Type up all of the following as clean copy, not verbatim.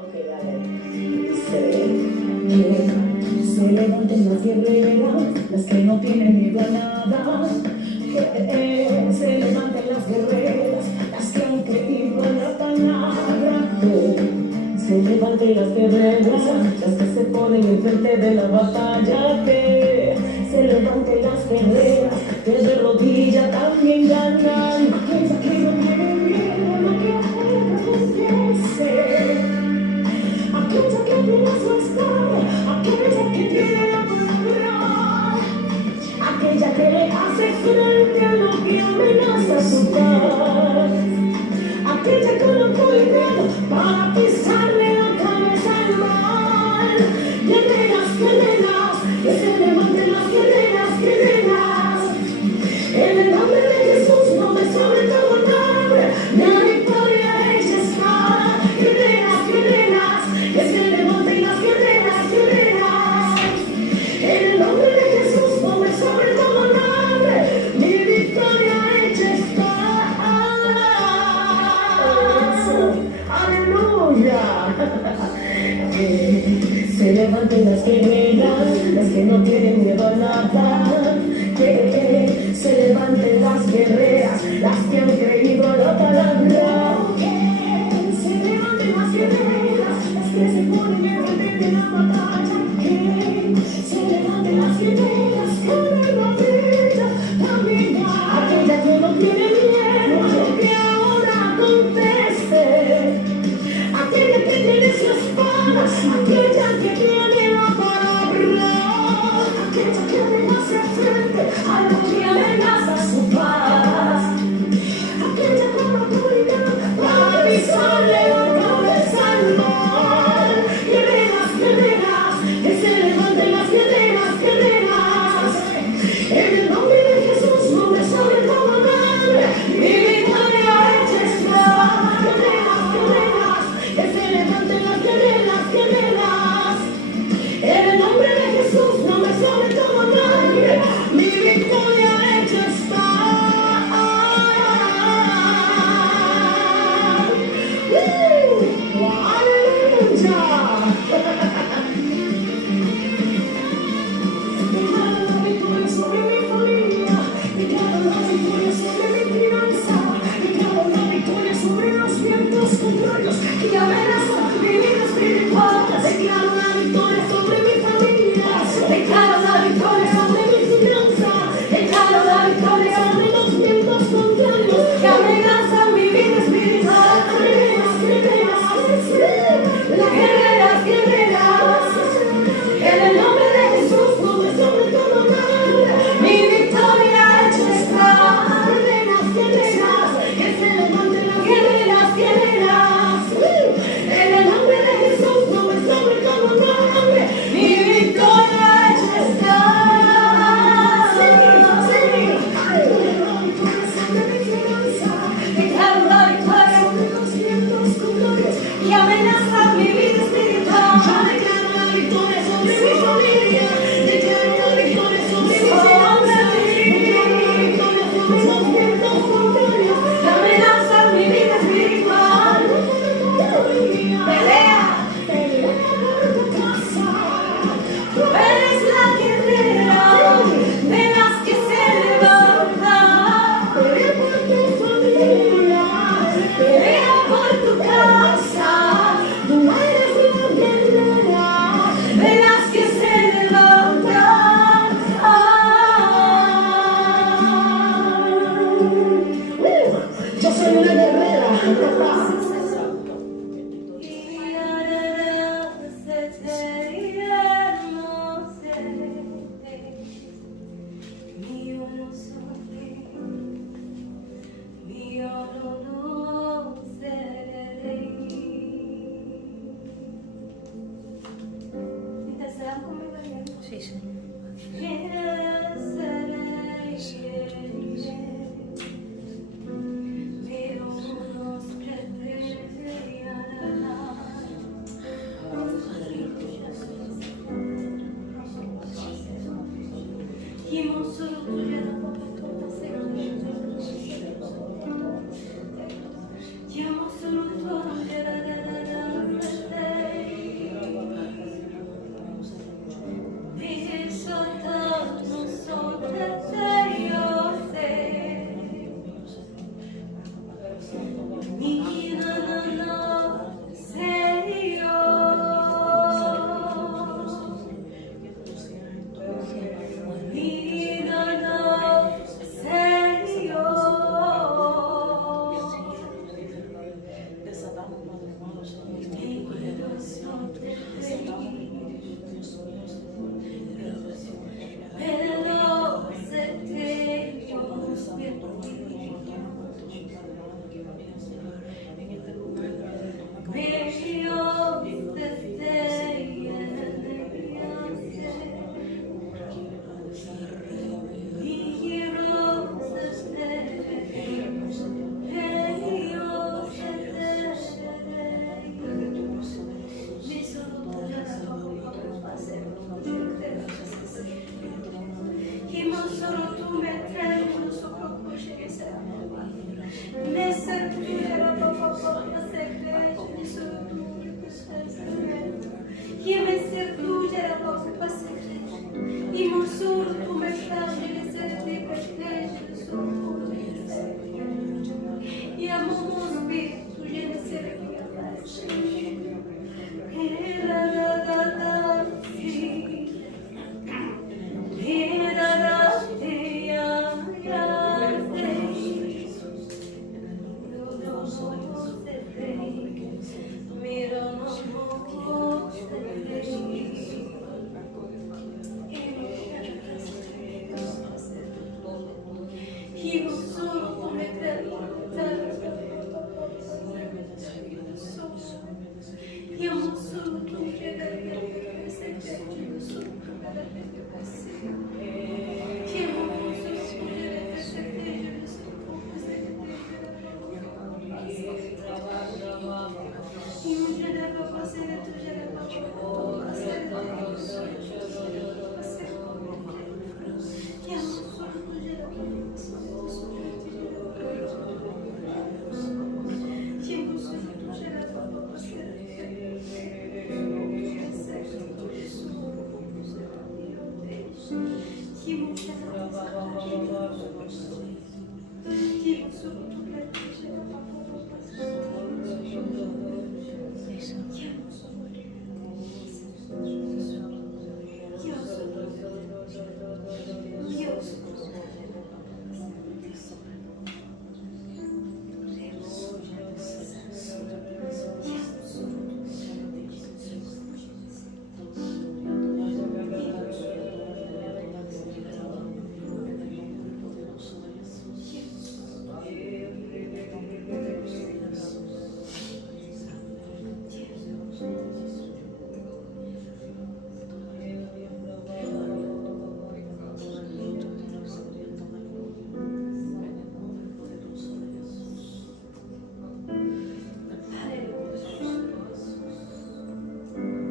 Ok, dale. Se levanten las guerreras, las que no tienen miedo a nada. Se levanten las guerreras, las que han creído en la palabra. Se levanten las guerreras, las que se ponen enfrente de la batalla. Se levanten las guerreras, que de rodilla también ganan. Aquella que no tiene miedo a lo que acontece. Aquella que tiene su espada, aquella que tiene la palabra, aquella que le hace frente a lo que amenaza su paz, aquella con autoridad para pisarle la cabeza al mal. Guerreras, guerreras, que se levanten las guerreras, guerreras. En el nombre de Jesús, nombre sobre todo nombre, la victoria ella está. Guerreras, guerreras, que se levanten las guerreras, guerreras. En el nombre de Jesús, nombre sobre todo nombre, mi victoria ella está. Aleluya. Se levanten las guerreras, las que no tienen miedo a nada. Se levanten las guerreras, las que han creído a la palabra. Se levanten las guerreras, las que se ponen enfrente de la batalla. Se levanten las guerreras, con la rodilla también. Aquella que no tiene miedo a lo que ahora acontece. Aquella que tiene su espada, aquella que tiene la palabra, aquella que le hace frente a lo que amenaza su paz, aquella con autoridad para pisarle la cabeza al mal. Guerreras, guerreras, que se levanten las guerreras, guerreras. En el nombre de Jesús, nombre sobre todo nombre, mi victoria hecha está. Guerreras, guerreras, que se levanten las guerreras, guerreras. En el nombre de Jesús, nombre sobre todo nombre, mi victoria hecha está. ¡Aleluya! Declaro la victoria sobre mi familia, declaro la victoria sobre mi finanza, declaro la victoria sobre los vientos contrarios que amenazan mi vida espiritual. Declaro la victoria sobre mi familia, declaro la victoria sobre mi finanza, declaro la victoria sobre los vientos contrarios que amenazan mi vida espiritual. Guerreras, guerreras, las guerreras, guerreras. En el nombre de Jesús, nombre sobre todo nombre, mi victoria hecha está. Guerreras, guerreras, que se levanten las guerreras, guerreras. En el nombre de Jesús, nombre sobre todo nombre, mi victoria hecha está. Declaro la victoria sobre los vientos contrarios y amenaza mi vida espiritual. Declaro la victoria sobre mi familia, declaro la victoria sobre mi finanza, declaro la victoria sobre los vientos contrarios que amenazan mi vida espiritual. Pelea, pelea por tu casa. Tú eres la guerrera de las que se levantan. Pelea por tu familia, pelea por tu casa. Tú eres la guerrera de las que se levantan. Yo soy una guerrera. Sí, sí. Chiamo solo il tuo nome.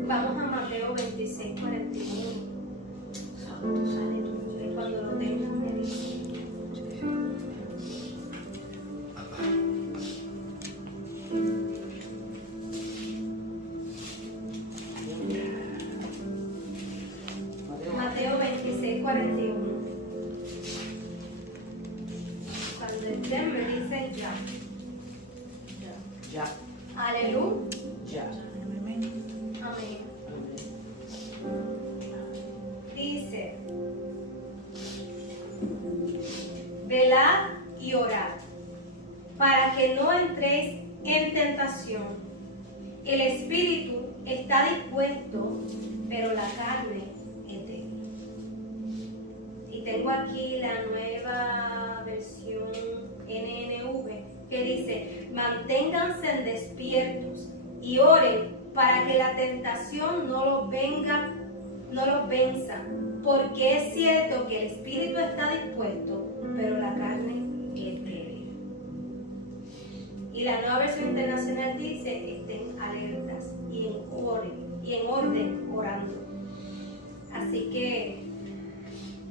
Vamos a Mateo 26, 41. Aleluya. Y cuando lo tengan me dicen. Mateo 26, 41. Cuando estén me dicen ya. Ya. Aleluya. Ya. Amén. Dice, velad y orad, para que no entréis en tentación. El espíritu está dispuesto, pero la carne es débil. Y tengo aquí la nueva versión NNV que dice, manténganse despiertos y oren para que la tentación no los venza, porque es cierto que el espíritu está dispuesto, pero la carne es débil. Y la nueva versión internacional dice, estén alertas y en orden orando. Así que,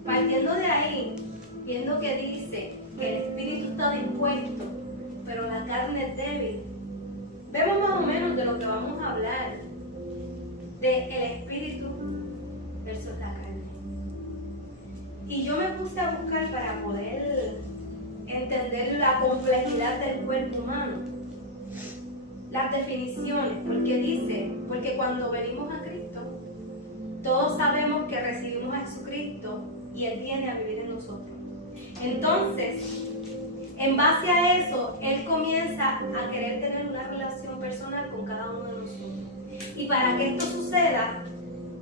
partiendo de ahí, viendo que dice que el espíritu está dispuesto, pero la carne es débil, vemos más o menos de lo que vamos a hablar, de el espíritu versus la carne. Y yo me puse a buscar para poder entender la complejidad del cuerpo humano, las definiciones, porque cuando venimos a Cristo, todos sabemos que recibimos a Jesucristo y Él viene a vivir en nosotros. Entonces, en base a eso, Él comienza a querer tener una relación personal con cada uno de nosotros. Y para que esto suceda,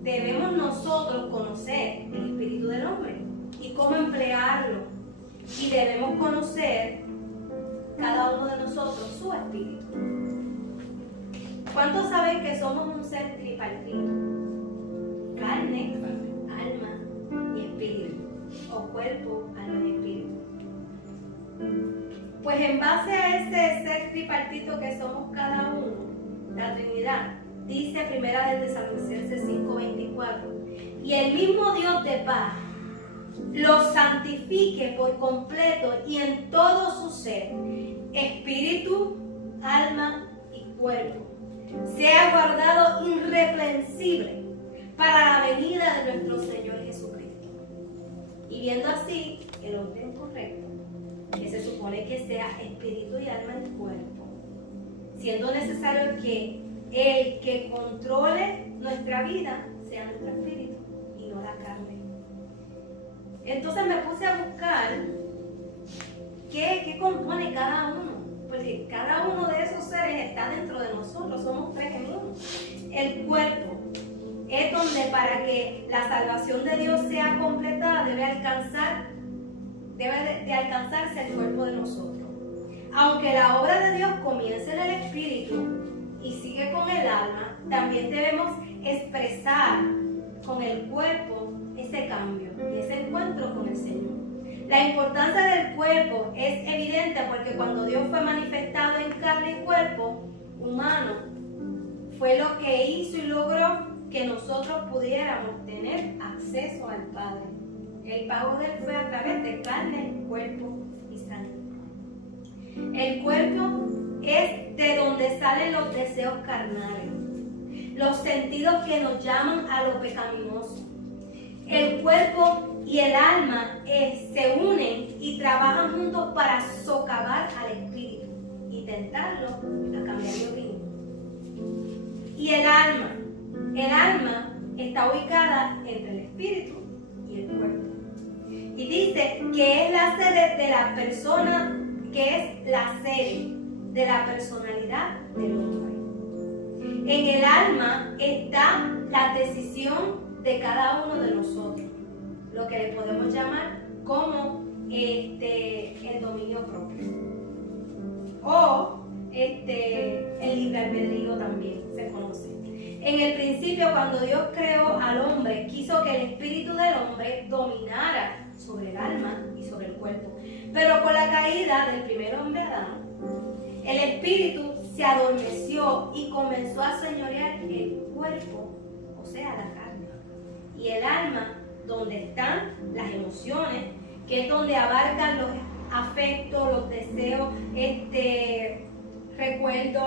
debemos nosotros conocer el espíritu del hombre y cómo emplearlo. Y debemos conocer cada uno de nosotros su espíritu. ¿Cuántos saben que somos un ser tripartito? Carne, alma y espíritu. O cuerpo, alma y espíritu. Pues en base a ese ser tripartito que somos cada uno, la Trinidad, dice Primera de Tesalonicenses 5:24, y el mismo Dios de paz los santifique por completo y en todo su ser, espíritu, alma y cuerpo, sea guardado irreprensible para la venida de nuestro Señor Jesucristo. Y viendo así el orden correcto, que se supone que sea espíritu y alma y cuerpo, siendo necesario que el que controle nuestra vida sea nuestro espíritu y no la carne. Entonces me puse a buscar qué compone cada uno, porque cada uno de esos seres está dentro de nosotros, somos tres en uno. El cuerpo es donde para que la salvación de Dios sea completada debe de alcanzarse el cuerpo de nosotros. Aunque la obra de Dios comience en el espíritu y sigue con el alma, también debemos expresar con el cuerpo ese cambio y ese encuentro con el Señor. La importancia del cuerpo es evidente porque cuando Dios fue manifestado en carne y cuerpo humano, fue lo que hizo y logró que nosotros pudiéramos tener acceso al Padre. El pago de Él fue a través de carne, cuerpo y sangre. El cuerpo es de donde salen los deseos carnales, los sentidos que nos llaman a lo pecaminoso. El cuerpo y el alma se unen y trabajan juntos para socavar al espíritu y tentarlo a cambiar de opinión. Y el alma está ubicada entre el espíritu y el cuerpo. Y dice que es la sede de la persona, que es la sede de la personalidad del hombre. En el alma está la decisión de cada uno de nosotros, lo que le podemos llamar como el dominio propio o el libre albedrío también se conoce. En el principio, cuando Dios creó al hombre, quiso que el espíritu del hombre dominara sobre el alma y sobre el cuerpo. Pero con la caída del primer hombre Adán, el espíritu se adormeció y comenzó a señorear el cuerpo, o sea, la carne. Y el alma, donde están las emociones, que es donde abarcan los afectos, los deseos,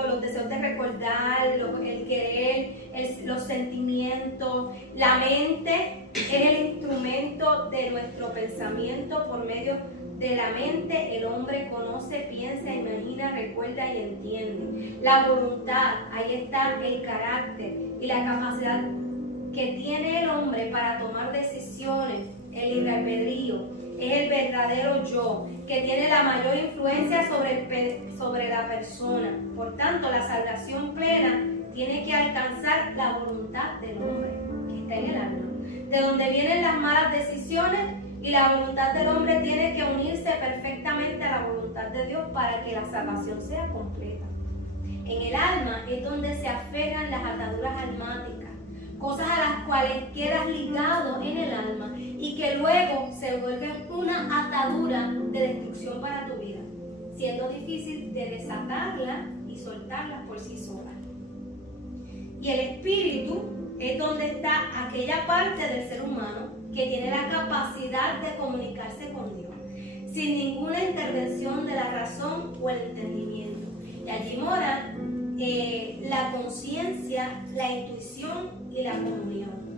los deseos de recordar, el querer, los sentimientos. La mente es el instrumento de nuestro pensamiento. Por medio de la mente el hombre conoce, piensa, imagina, recuerda y entiende. La voluntad, ahí está el carácter y la capacidad que tiene el hombre para tomar decisiones, el libre albedrío. Es el verdadero yo, que tiene la mayor influencia sobre la persona. Por tanto, la salvación plena tiene que alcanzar la voluntad del hombre, que está en el alma, de donde vienen las malas decisiones, y la voluntad del hombre tiene que unirse perfectamente a la voluntad de Dios para que la salvación sea completa. En el alma es donde se aferran las ataduras almáticas, cosas a las cuales quedas ligado en el alma y que luego se vuelven una atadura de destrucción para tu vida, siendo difícil de desatarla y soltarla por sí sola. Y el espíritu es donde está aquella parte del ser humano que tiene la capacidad de comunicarse con Dios, sin ninguna intervención de la razón o el entendimiento. Y allí mora la conciencia, la intuición y la comunión.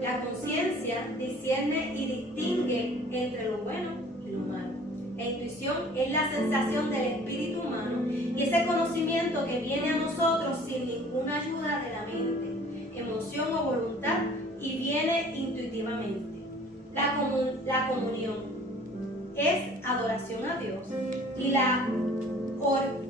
La conciencia discierne y distingue entre lo bueno y lo malo. La intuición es la sensación del espíritu humano y ese conocimiento que viene a nosotros sin ninguna ayuda de la mente, emoción o voluntad, y viene intuitivamente. La comunión es adoración a Dios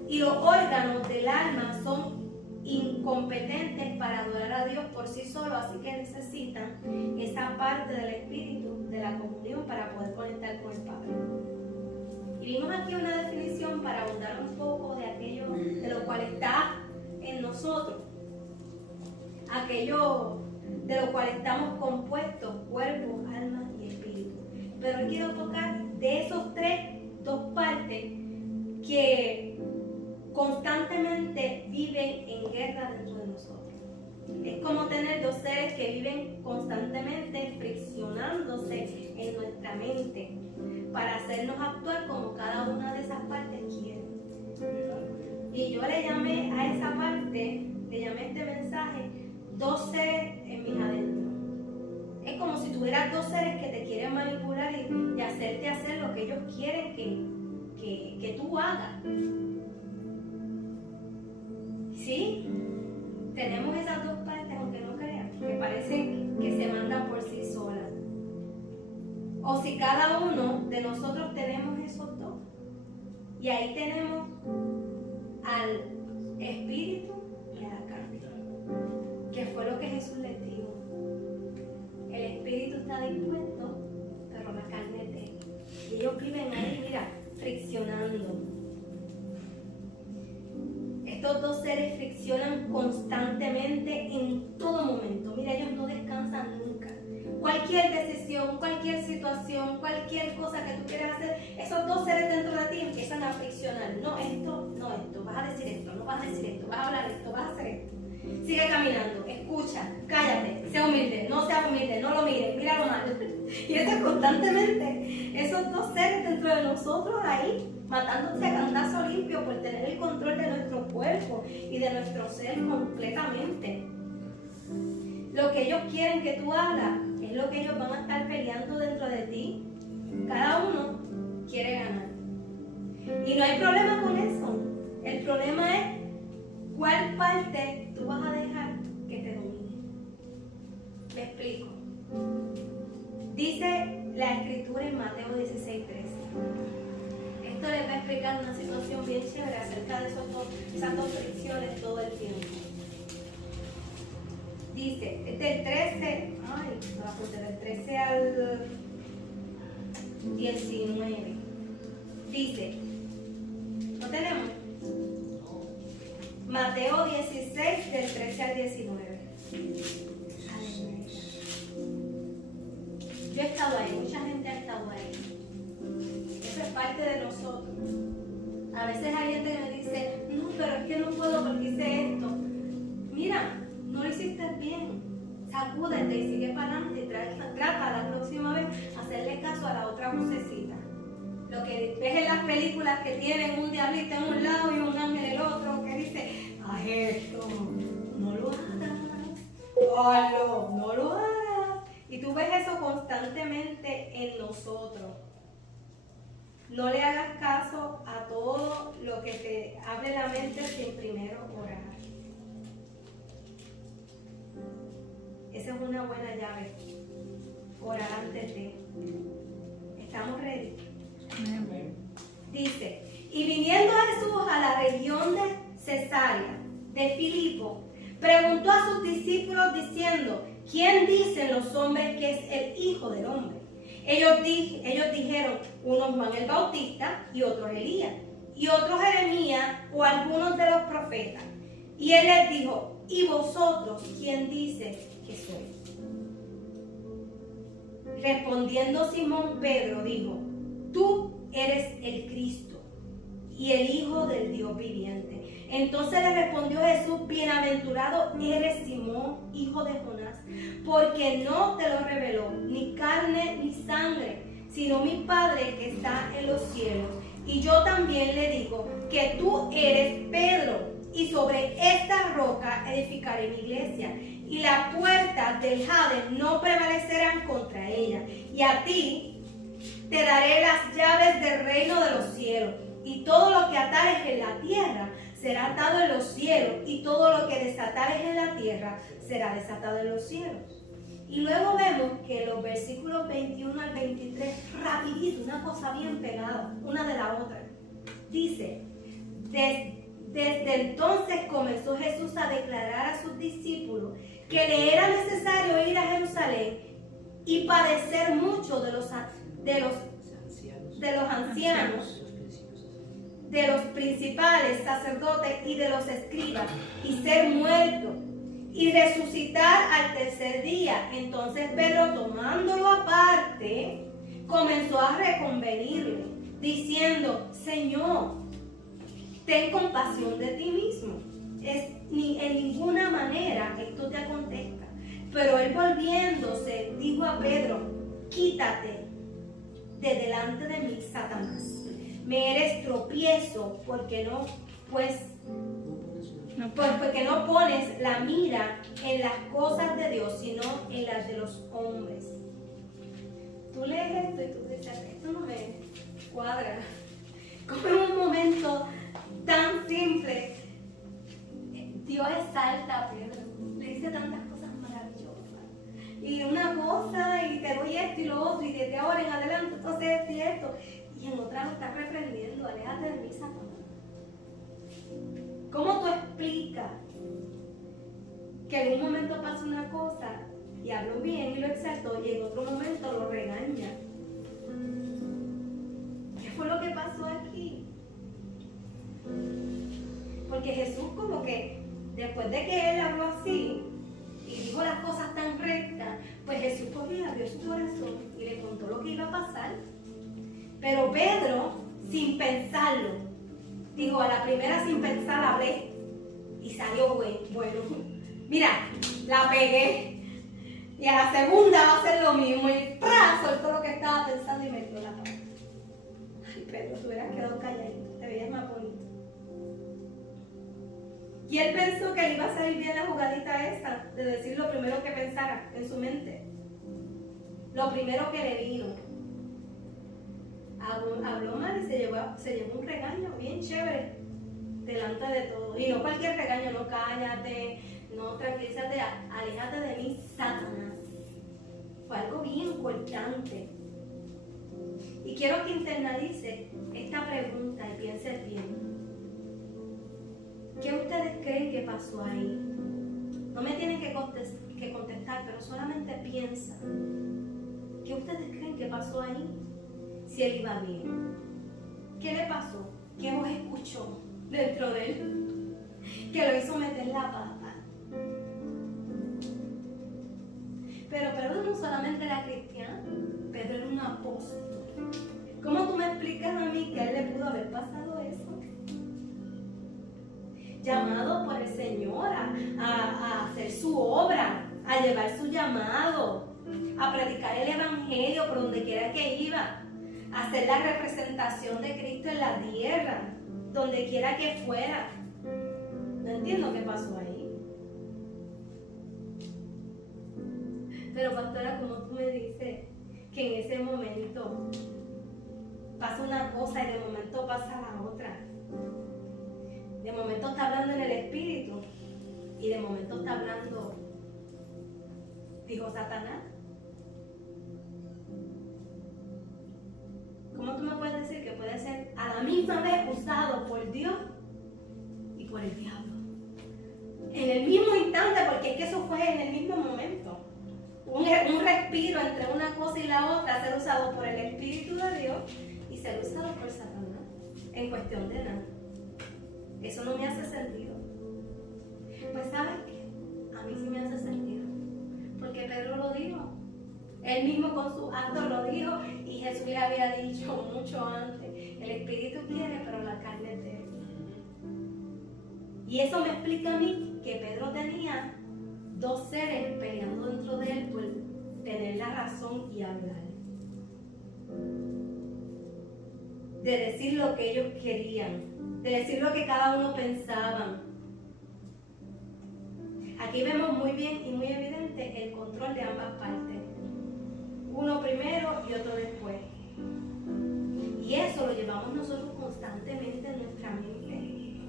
y los órganos del alma son incompetentes para adorar a Dios por sí solos, así que necesitan esa parte del espíritu, de la comunión, para poder conectar con el Padre. Y vimos aquí una definición para abundar un poco de aquello de lo cual está en nosotros, aquello de lo cual estamos compuestos, cuerpo, alma y espíritu. Pero quiero tocar de esos dos partes que constantemente viven en guerra dentro de nosotros. Es como tener dos seres que viven constantemente friccionándose en nuestra mente para hacernos actuar como cada una de esas partes quiere. Y yo le llamé a esa parte, le llamé este mensaje, dos seres en mis adentros. Es como si tuvieras dos seres que te quieren manipular y hacerte hacer lo que ellos quieren que tú hagas. ¿Sí? Tenemos esas dos partes, aunque no crean, que parecen que se mandan por sí solas. O si cada uno de nosotros tenemos esos dos. Y ahí tenemos al espíritu y a la carne, que fue lo que Jesús les dijo. El espíritu está dispuesto, pero la carne es débil. Y ellos viven ahí, mira, friccionando. Estos dos seres friccionan constantemente en todo momento. Mira, ellos no descansan nunca. Cualquier decisión, cualquier situación, cualquier cosa que tú quieras hacer, esos dos seres dentro de ti empiezan a friccionar. No esto, vas a decir esto, no vas a decir esto, vas a hablar esto, vas a hacer esto. Sigue caminando, escucha, cállate, sea humilde, no seas humilde, no lo mires, míralo mal. Y eso es constantemente, esos dos seres dentro de nosotros ahí, matándose a cantazo limpio por tener el control de nuestro cuerpo y de nuestro ser completamente. Lo que ellos quieren que tú hagas es lo que ellos van a estar peleando dentro de ti. Cada uno quiere ganar. Y no hay problema con eso. El problema es cuál parte tú vas a dejar que te domine. Me explico. Dice la escritura en Mateo 16:13. Esto les va a explicar una situación bien chévere acerca de esas dos fricciones todo el tiempo. Dice, del 13 al 19. Dice, ¿lo tenemos? Mateo 16, del 13 al 19. Yo he estado ahí, mucha gente ha estado ahí. Eso es parte de nosotros. A veces hay gente que me dice, no, pero es que no puedo porque hice esto. Mira, no lo hiciste bien. Sacúdete y sigue para adelante y trata la próxima vez hacerle caso a la otra vocecita. Lo que ves en las películas que tienen un diablito en un lado y un ángel en el otro que dice, haz esto, no lo hagas, hazlo, no lo hagas. Y tú ves eso constantemente en nosotros. No le hagas caso a todo lo que te hable la mente sin primero orar. Esa es una buena llave. Orar antes de. ¿Estamos ready? Dice, y viniendo Jesús a la región de Cesarea de Filipo, preguntó a sus discípulos diciendo, ¿quién dicen los hombres que es el Hijo del Hombre? Ellos dijeron, uno Juan el Bautista y otro Elías, y otro Jeremías o algunos de los profetas. Y él les dijo, ¿y vosotros quién dice que soy? Respondiendo Simón Pedro dijo, tú eres el Cristo y el Hijo del Dios viviente. Entonces le respondió Jesús, bienaventurado eres Simón, hijo de Jonás, porque no te lo reveló ni carne ni sangre, sino mi Padre que está en los cielos. Y yo también le digo que tú eres Pedro, y sobre esta roca edificaré mi iglesia, y las puertas del Hades no prevalecerán contra ella. Y a ti te daré las llaves del reino de los cielos, y todo lo que atares en la tierra será atado en los cielos, y todo lo que desatares en la tierra será desatado en los cielos. Y luego vemos que los versículos 21 al 23, rapidito, una cosa bien pegada, una de la otra. Dice, desde entonces comenzó Jesús a declarar a sus discípulos que le era necesario ir a Jerusalén y padecer mucho de los ancianos, de los principales sacerdotes y de los escribas, y ser muerto y resucitar al tercer día. Entonces Pedro, tomándolo aparte, comenzó a reconvenirle, diciendo, Señor, ten compasión de ti mismo. En ninguna manera esto te acontezca. Pero él volviéndose dijo a Pedro, quítate de delante de mí, Satanás. Me eres tropiezo porque no pones la mira en las cosas de Dios, sino en las de los hombres. Tú lees esto y tú dices, esto no me cuadra. Como en un momento tan simple, Dios exalta a Pedro, le dice tantas cosas maravillosas. Y una cosa, y te doy esto y lo otro, y desde ahora en adelante, entonces esto y esto. Y en otra lo está reprendiendo, aléjate de mí, Satanás. ¿Cómo tú explicas que en un momento pasa una cosa y habló bien y lo exaltó y en otro momento lo regaña? ¿Qué fue lo que pasó aquí? Porque Jesús como que después de que él habló así y dijo las cosas tan rectas, pues Jesús cogió y abrió su corazón y le contó lo que iba a pasar. Pero Pedro, sin pensarlo, dijo, a la primera sin pensar hablé y salió bueno. Mira, la pegué. Y a la segunda va a hacer lo mismo. Y ¡pra! Soltó lo que estaba pensando y metió la pata. Ay, Pedro, tú hubieras quedado calladito. Te veías más bonito. Y él pensó que le iba a salir bien la jugadita esa, de decir lo primero que pensara en su mente. Lo primero que le vino. Habló mal y se llevó un regaño bien chévere delante de todo. Y no cualquier regaño, no cállate, no tranquilízate, aléjate de mí, Satanás. Fue algo bien importante. Y quiero que internalice esta pregunta y piense bien. ¿Qué ustedes creen que pasó ahí? No me tienen que contestar, pero solamente piensa. ¿Qué ustedes creen que pasó ahí? Si él iba bien. ¿Qué le pasó? ¿Qué voz escuchó dentro de él? Que lo hizo meter la pata. Pero Pedro no solamente era cristiano, Pedro era un apóstol. ¿Cómo tú me explicas a mí que a él le pudo haber pasado eso? Llamado por el Señor a hacer su obra, a llevar su llamado, a predicar el evangelio por donde quiera que iba, a ser la representación de Cristo en la tierra, donde quiera que fuera. No entiendo qué pasó ahí. Pero pastora, como tú me dices que en ese momento pasa una cosa y de momento pasa la otra. De momento está hablando en el espíritu y de momento está hablando, dijo Satanás. ¿Cómo tú me puedes decir que puede ser a la misma vez usado por Dios y por el diablo? En el mismo instante, porque es que eso fue en el mismo momento. Un respiro entre una cosa y la otra, ser usado por el Espíritu de Dios y ser usado por Satanás en cuestión de nada. Eso no me hace sentido. Pues ¿sabes qué? A mí sí me hace sentido. Porque Pedro lo dijo. Él mismo con sus actos lo dijo y Jesús le había dicho mucho antes. El Espíritu quiere, pero la carne es débil. Y eso me explica a mí que Pedro tenía dos seres peleando dentro de él por tener la razón y hablar. De decir lo que ellos querían, de decir lo que cada uno pensaba. Aquí vemos muy bien y muy evidente el control de ambas partes. Uno primero y otro después. Y eso lo llevamos nosotros constantemente en nuestra mente.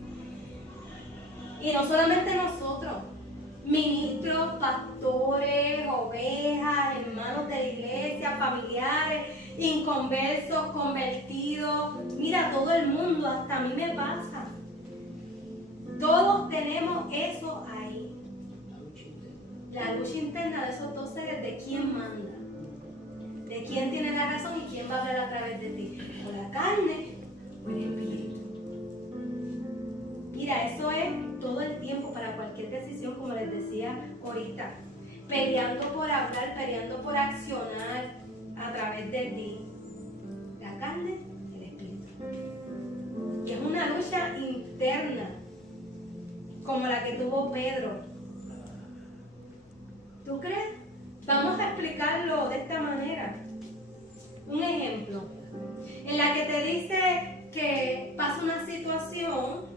Y no solamente nosotros, ministros, pastores, ovejas, hermanos de la iglesia, familiares, inconversos, convertidos. Mira, todo el mundo, hasta a mí me pasa. Todos tenemos eso ahí. La lucha interna de esos dos seres, de quién manda, de quién tiene la razón y quién va a hablar a través de ti, o la carne o el espíritu. Mira, eso es todo el tiempo para cualquier decisión, como les decía ahorita, peleando por hablar, peleando por accionar a través de ti, la carne y el espíritu. Y es una lucha interna, como la que tuvo Pedro. ¿Tú crees? Vamos a explicarlo de esta manera. Un ejemplo, en la que te dice que pasa una situación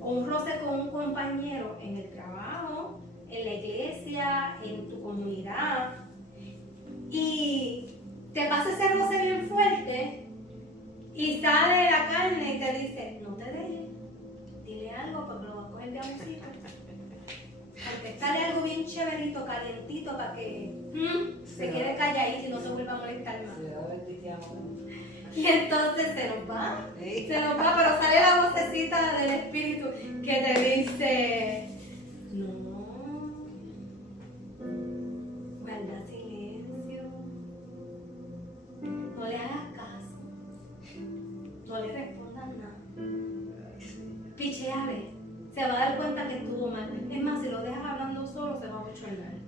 o un roce con un compañero en el trabajo, en la iglesia, en tu comunidad, y te pasa ese roce bien fuerte y sale la carne y te dice, no te dejes, dile algo porque lo va a coger de abusivo. Porque sale algo bien chéverito, calentito, para que se quede calladito y no se vuelva a molestar más. Y entonces se nos va, pero sale la vocecita del espíritu que te dice, no, guarda silencio, no le hagas caso, no le respondas nada, picheale. carnal.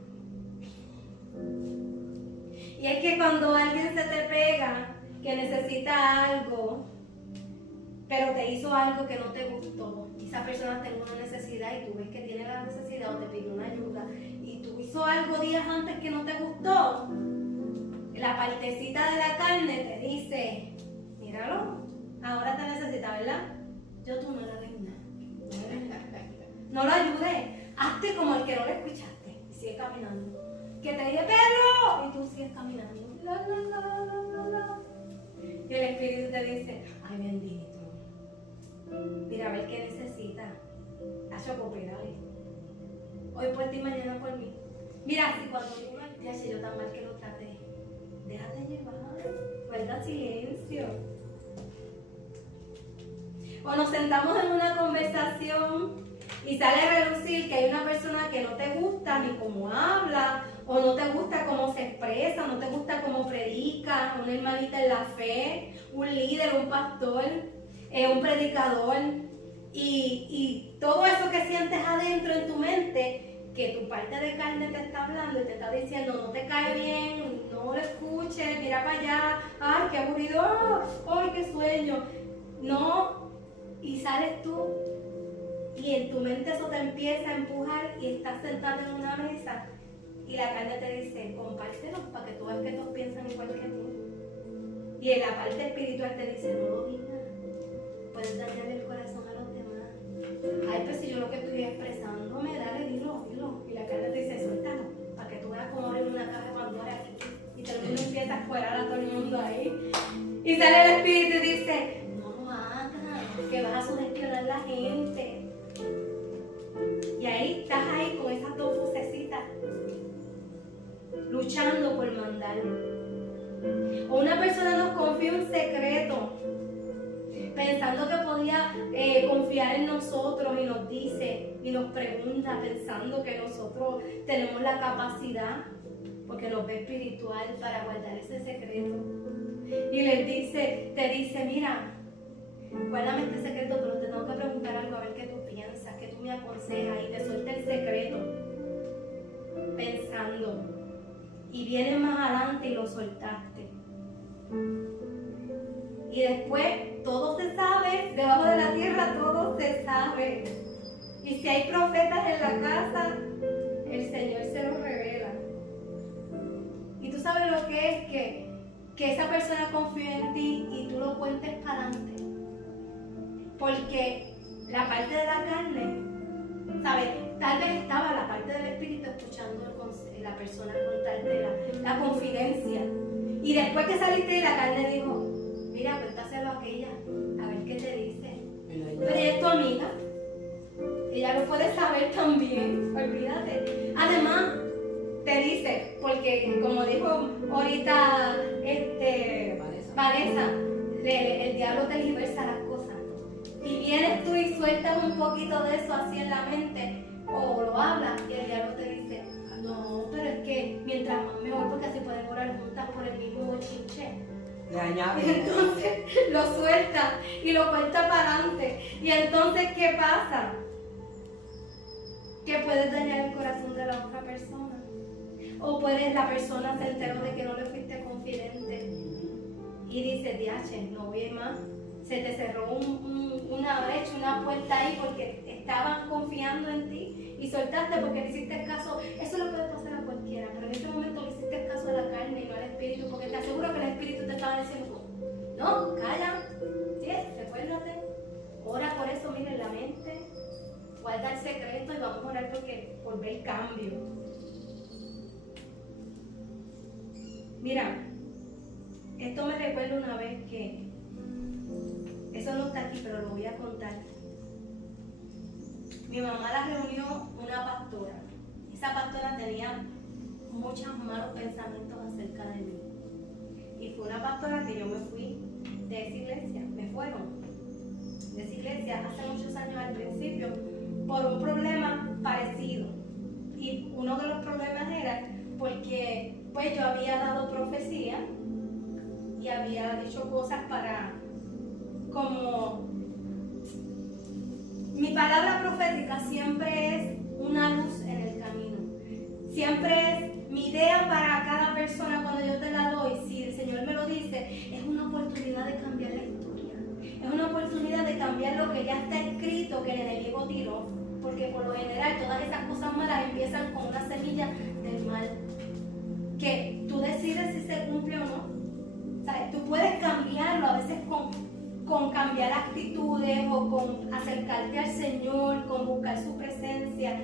Y es que cuando alguien se te pega, que necesita algo, pero te hizo algo que no te gustó, y esa persona tiene una necesidad y tú ves que tiene la necesidad o te pide una ayuda, y tú hizo algo días antes que no te gustó, la partecita de la carne te dice, míralo, ahora te necesita, ¿verdad? Yo tú no le doy nada. No lo ayudes. Hazte como el que no lo escuchaste y sigue caminando. Que te dice, Pedro, y tú sigues caminando. Y el Espíritu te dice, ay bendito, mira a ver qué necesita. Hazlo cooperar. Hoy por ti, mañana por mí. Mira, si cuando yo me yo tan mal que lo traté, déjate llevar, guarda silencio. O nos sentamos en una conversación y sale a relucir que hay una persona que no te gusta ni cómo habla, o no te gusta cómo se expresa, no te gusta cómo predica, una hermanita en la fe, un líder, un pastor, un predicador, y todo eso que sientes adentro en tu mente, que tu parte de carne te está hablando y te está diciendo no te cae bien, no lo escuches, mira para allá, ay qué aburrido, ay qué sueño, no, y sales tú y en tu mente eso te empieza a empujar y estás sentado en una mesa y la carne te dice compártelo para que tú veas que todos piensan igual que tú, y en la parte espiritual te dice no lo digas, puedes dañarle el corazón a los demás. Ay, pues si yo lo que estoy expresándome, dale, dilo. Y la carne te dice, suéltalo, para que tú veas cómo abrir una caja de Pandora aquí. Y todo el mundo empieza a fuerar a todo el mundo ahí. Y sale el Espíritu y dice, no lo hagas, que vas a sugestionar a la gente. Y ahí estás ahí con esas dos vocecitas, luchando por mandar. O una persona nos confía un secreto, pensando que podía confiar en nosotros y nos dice y nos pregunta pensando que nosotros tenemos la capacidad, porque nos ve espiritual, para guardar ese secreto. Y te dice, mira, guárdame este secreto, pero te tengo que preguntar algo a ver qué tú piensas, qué tú me aconsejas, y te suelta el secreto pensando. Y vienes más adelante y lo soltaste. Y después todo se sabe, debajo de la tierra todo se sabe. Y si hay profetas en la casa, el Señor se los revela. Y tú sabes lo que es que esa persona confíe en ti y tú lo cuentes para adelante. Porque la parte de la carne, ¿sabes? Tal vez estaba la parte del espíritu escuchando la persona contarte la confidencia. Y después que saliste, la carne dijo, mira, cuéntaselo a aquella, a ver qué te dice. Pero ella es tu amiga. Ella lo puede saber también, olvídate. Además, te dice, porque como dijo ahorita Vanessa, el diablo te dispersa las cosas. Y vienes tú y sueltas un poquito de eso así en la mente, o lo hablas, y el diablo te dice, no, pero es que mientras más mejor, porque así pueden orar juntas por el mismo chinche. Y entonces lo suelta y lo cuenta para adelante. Y entonces, ¿qué pasa? Que puedes dañar el corazón de la otra persona. O la persona se enteró de que no le fuiste confidente y dice, diache, no voy más. Se te cerró una brecha, una puerta ahí porque estaban confiando en ti y soltaste porque le hiciste caso. Eso le puede pasar a cualquiera, pero en ese momento le hiciste caso a la carne y no al espíritu, porque te aseguro que el espíritu te estaba diciendo, no, calla, sí, recuérdate, ora por eso, mira, en la mente, guarda el secreto y vamos a orar por ver cambio. Mira, esto me recuerda una vez que, eso no está aquí, pero lo voy a contar. Mi mamá la reunió una pastora. Esa pastora tenía muchos malos pensamientos acerca de mí. Y fue una pastora que yo me fui de esa iglesia, me fueron de esa iglesia hace muchos años al principio, por un problema parecido. Y uno de los problemas era porque pues yo había dado profecía y había dicho cosas como mi palabra profética siempre es una luz en el camino. Siempre es mi idea para cada persona cuando yo te la doy, si el Señor me lo dice, es una oportunidad de cambiar la historia. Es una oportunidad de cambiar lo que ya está escrito que el enemigo tiró. Porque por lo general todas esas cosas malas empiezan con una semilla del mal. Que tú decides si se cumple o no. O sea, tú puedes cambiarlo a veces con cambiar actitudes o con acercarte al Señor, con buscar su presencia.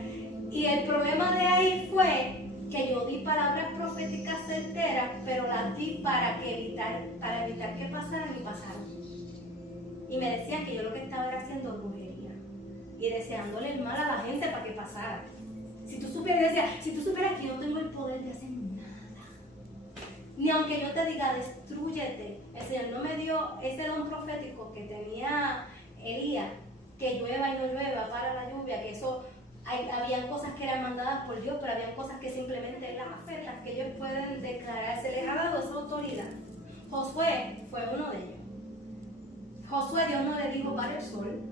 Y el problema de ahí fue que yo di palabras proféticas certeras, pero las di para evitar que pasaran y pasaron. Y me decían que yo lo que estaba era haciendo brujería y deseándole el mal a la gente para que pasara. Si tú supieras que yo no tengo el poder de hacer nada, ni aunque yo te diga destrúyete, el Señor no me dio ese don profético que tenía Elías, que llueva y no llueva, para la lluvia, que eso, habían cosas que eran mandadas por Dios, pero habían cosas que simplemente eran las que ellos pueden declarar. Se les ha dado esa autoridad. Josué fue uno de ellos. Josué, Dios no le dijo para el sol.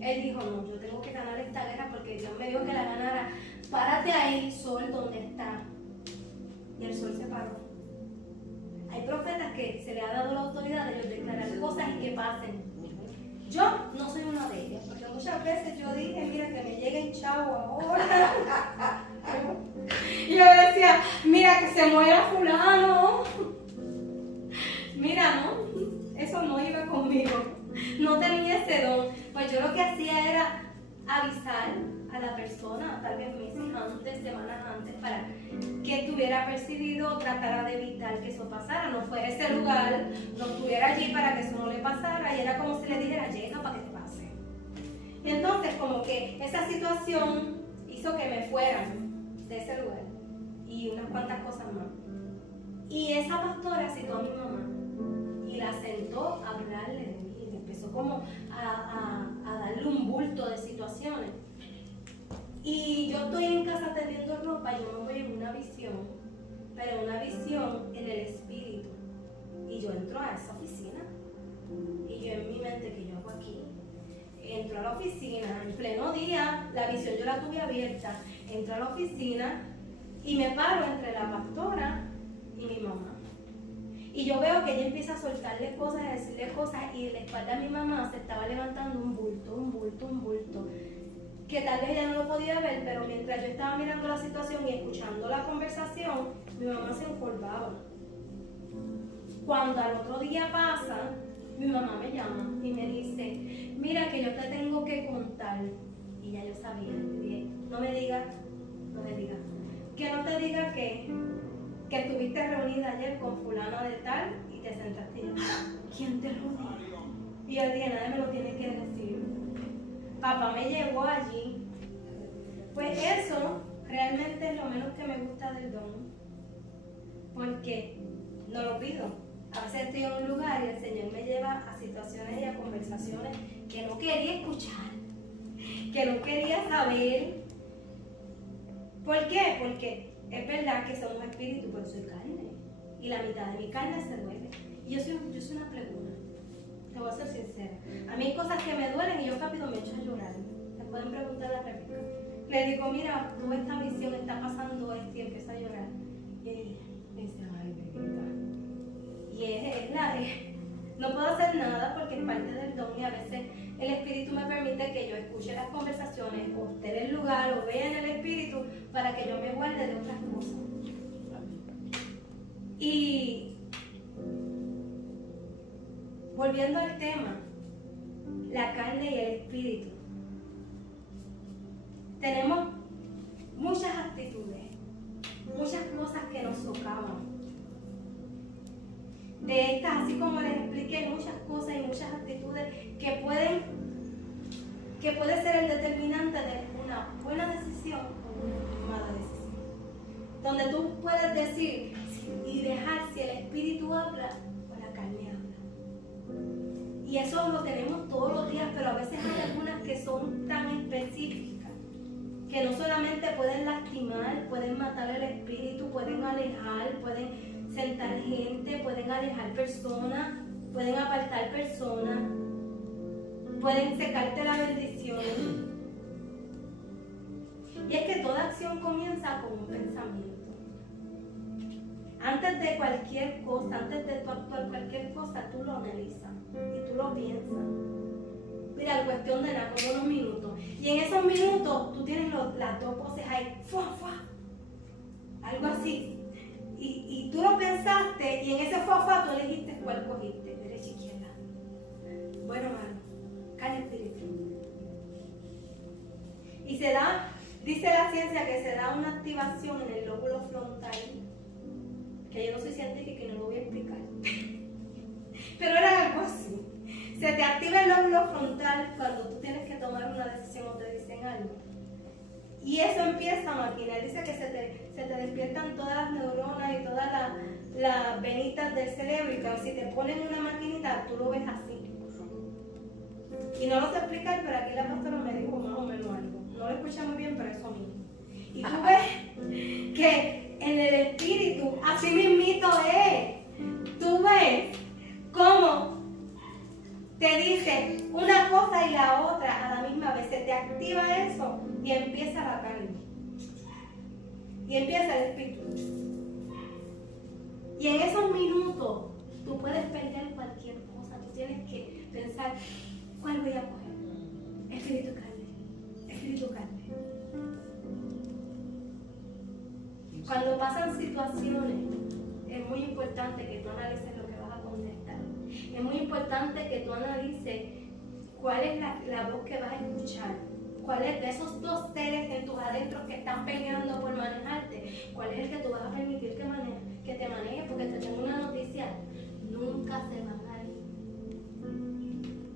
Él dijo, no, yo tengo que ganar esta guerra porque Dios me dijo que la ganara. Párate ahí, sol, donde está. Y el sol se paró. Hay profetas que se les ha dado la autoridad de ellos declarar cosas y que pasen. Yo no soy una de ellas, porque muchas veces yo dije, mira, que me lleguen chavo ahora. Y yo decía, mira, que se muera fulano. Mira, no, eso no iba conmigo. No tenía ese don. Pues yo lo que hacía era avisar a la persona, tal vez meses antes, semanas antes, para que tuviera percibido, tratara de evitar que eso pasara, no fuera ese lugar, no estuviera allí para que eso no le pasara, y era como si le dijera, llega para que te pase. Y entonces como que esa situación hizo que me fueran de ese lugar, y unas cuantas cosas más. Y esa pastora citó a mi mamá, y la sentó a hablarle de mí, y empezó como a darle un bulto de situaciones. Y yo estoy en casa tendiendo ropa, yo me voy en una visión, pero una visión en el espíritu. Y yo entro a esa oficina, y yo en mi mente, ¿qué yo hago aquí? Entro a la oficina, en pleno día, la visión yo la tuve abierta, entro a la oficina y me paro entre la pastora y mi mamá. Y yo veo que ella empieza a soltarle cosas, a decirle cosas, y de la espalda de mi mamá se estaba levantando un bulto, que tal vez ella no lo podía ver, pero mientras yo estaba mirando la situación y escuchando la conversación, mi mamá se encorvaba. Cuando al otro día pasa, mi mamá me llama y me dice, mira que yo te tengo que contar. Y ya yo sabía, le dije, no me digas, que no te diga que estuviste reunida ayer con fulana de tal y te sentaste y yo, ¿quién te lo dijo? Y yo dije, nadie me lo tiene que decir. Papá me llevó allí. Pues eso realmente es lo menos que me gusta del don, porque no lo pido. A veces estoy en un lugar y el Señor me lleva a situaciones y a conversaciones que no quería escuchar, que no quería saber. ¿Por qué? Porque es verdad que somos espíritu, pero soy carne. Y la mitad de mi carne se duele. Y yo soy una pregunta. Te voy a ser sincera. A mí hay cosas que me duelen y yo rápido me echo a llorar. Me pueden preguntar a Rebeca. Le digo, mira, tuve esta visión, está pasando esto, y empiezo a llorar. Y ella me dice, ay, Rebeca. Y no puedo hacer nada porque es parte del don, y a veces el Espíritu me permite que yo escuche las conversaciones o esté en el lugar o vea en el Espíritu para que yo me guarde de otras cosas. Y volviendo al tema, la carne y el espíritu. Tenemos muchas actitudes, muchas cosas que nos socavan. De estas, así como les expliqué, hay muchas cosas y muchas actitudes que puede ser el determinante de una buena decisión o una mala decisión. Donde tú puedes decir y dejar si el espíritu habla o la carne habla. Y eso lo tenemos todos los días, pero a veces hay algunas que son tan específicas que no solamente pueden lastimar, pueden matar el espíritu, pueden alejar, pueden sentar gente, pueden alejar personas, pueden apartar personas, pueden secarte la bendición. Y es que toda acción comienza con un pensamiento. Antes de cualquier cosa, antes de tú actuar cualquier cosa, tú lo analizas y tú lo piensas. Mira, cuestión de nada, como unos minutos. Y en esos minutos tú tienes las dos voces ahí, ¡fua, fua! Algo así. Y tú lo pensaste y en ese fuá tú elegiste cuál cogiste, derecha, izquierda. Bueno, hermano, carne, espíritu. Y se da, dice la ciencia que se da una activación en el lóbulo frontal, que yo no soy científica y no lo voy a explicar. Pero era algo así. Se te activa el lóbulo frontal cuando tú tienes que tomar una decisión o te dicen algo. Y eso empieza a maquinar. Dice que se te despiertan todas las neuronas y todas las venitas del cerebro. Y que si te ponen una maquinita, tú lo ves así. Y no lo sé explicar, pero aquí la pastora me dijo más o menos algo. No lo escuché muy bien, pero eso mismo. Y tú ves que en el espíritu, así mismito es. Tú ves cómo te dice una cosa y la otra a la misma vez. Se te activa eso y empieza la carne. Y empieza el espíritu. Y en esos minutos tú puedes perder cualquier cosa. Tú tienes que pensar, ¿cuál voy a coger? Espíritu, carne. Espíritu, carne. Cuando pasan situaciones, es muy importante que tú analices lo que vas a contestar. Es muy importante que tú analices cuál es la voz que vas a escuchar. ¿Cuál es de esos dos seres en tus adentros que están peleando por manejarte? ¿Cuál es el que tú vas a permitir que te maneje? Porque te tengo una noticia, nunca se van a ir.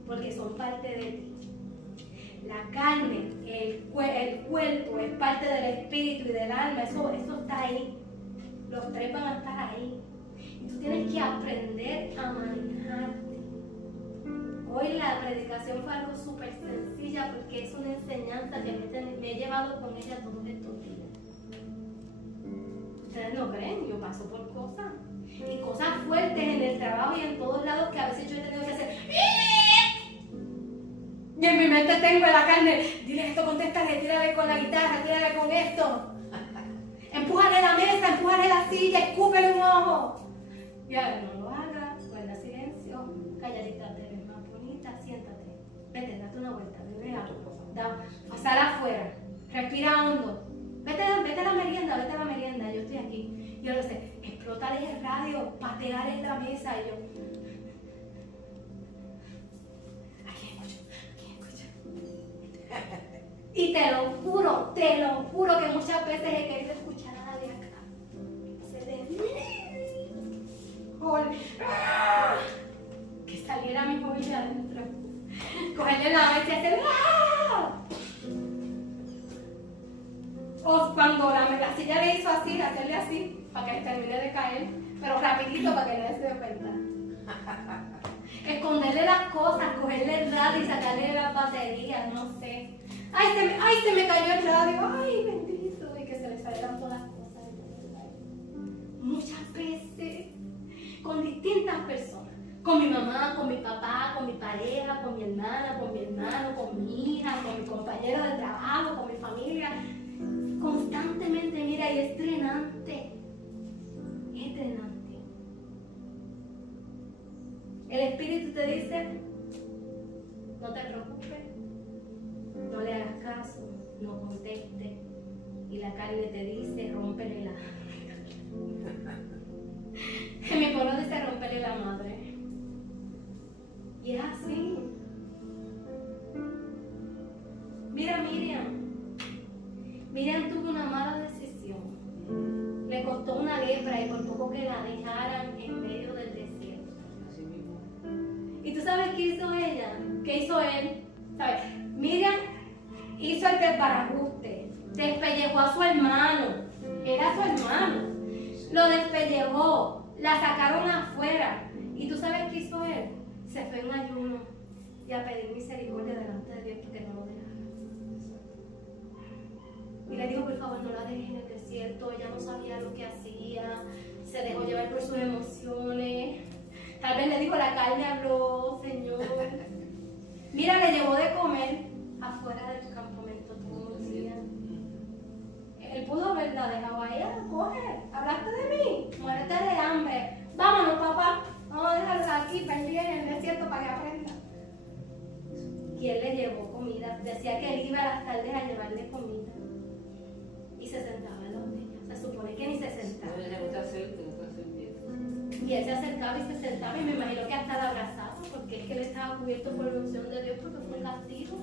Porque son parte de ti. La carne, el cuerpo es parte del espíritu y del alma. Eso está ahí. Los tres van a estar ahí. Y tú tienes que aprender a manejarte. Hoy la predicación fue algo súper sencilla porque es una enseñanza que me he llevado con ella todos estos días. Ustedes no creen, yo paso por cosas. Y cosas fuertes en el trabajo y en todos lados que a veces yo he tenido que hacer. Y en mi mente tengo en la carne, dile esto, contéstale, tírale con la guitarra, tírale con esto. Empújale la mesa, empújale la silla, escúpele un ojo. Y ahora no lo hagas, guarda silencio, calladita, te ves más bonita, siéntate. Vete, date una vuelta, pasar afuera, respira hondo. Vete a la merienda, yo estoy aquí. Yo lo sé, explótale el radio, patearle la mesa y yo. Y te lo juro que muchas veces he querido escuchar a la de acá. Que saliera mi joven de adentro. Cogerle la mesa y hacer o cuando la silla le hizo así, hacerle así, para que termine de caer, pero rapidito para que nadie se dé cuenta. Esconderle las cosas, cogerle el radio y sacarle las baterías, no sé. Ay, se me cayó el radio, ay, bendito, y que se le salgan todas las cosas. Muchas veces, con distintas personas, con mi mamá, con mi papá, con mi pareja, con mi hermana, con mi hermano, con mi hija, con mi compañero de trabajo, con mi familia, constantemente, mira, y es drenante. Es drenante. El espíritu te dice, no te preocupes, no le hagas caso, no conteste. Y la carne te dice, rómpele la en mi pueblo dice, rómpele la madre. Y es así. Mira, Miriam tuvo una mala decisión. Le costó una lepra y por poco que la dejaran en medio del desierto. ¿Y tú sabes qué hizo ella? ¿Qué hizo él? ¿Sabes? Miriam hizo el desbarajuste, despellejó a su hermano, era su hermano, lo despellejó, la sacaron afuera. ¿Y tú sabes qué hizo él? Se fue en ayuno y a pedir misericordia delante de Dios porque no lo dejara. Y le dijo, por favor, no la dejes en el desierto. Ella no sabía lo que hacía, se dejó llevar por sus emociones. Tal vez le dijo, la carne habló, Señor. Mira, le llevó de comer afuera del campamento todos los días. pudo haberla dejado ahí, coge, hablaste de mí, muérete de hambre, vámonos papá, vamos a dejarla aquí perdida en el desierto para que aprenda. Y él le llevó comida, decía que él iba a las tardes a llevarle comida y se sentaba en los de ella, se supone que ni se sentaba. Y él se acercaba y se sentaba y me imagino que hasta la abrazaba porque es que él estaba cubierto por la unción de Dios porque fue un castigo.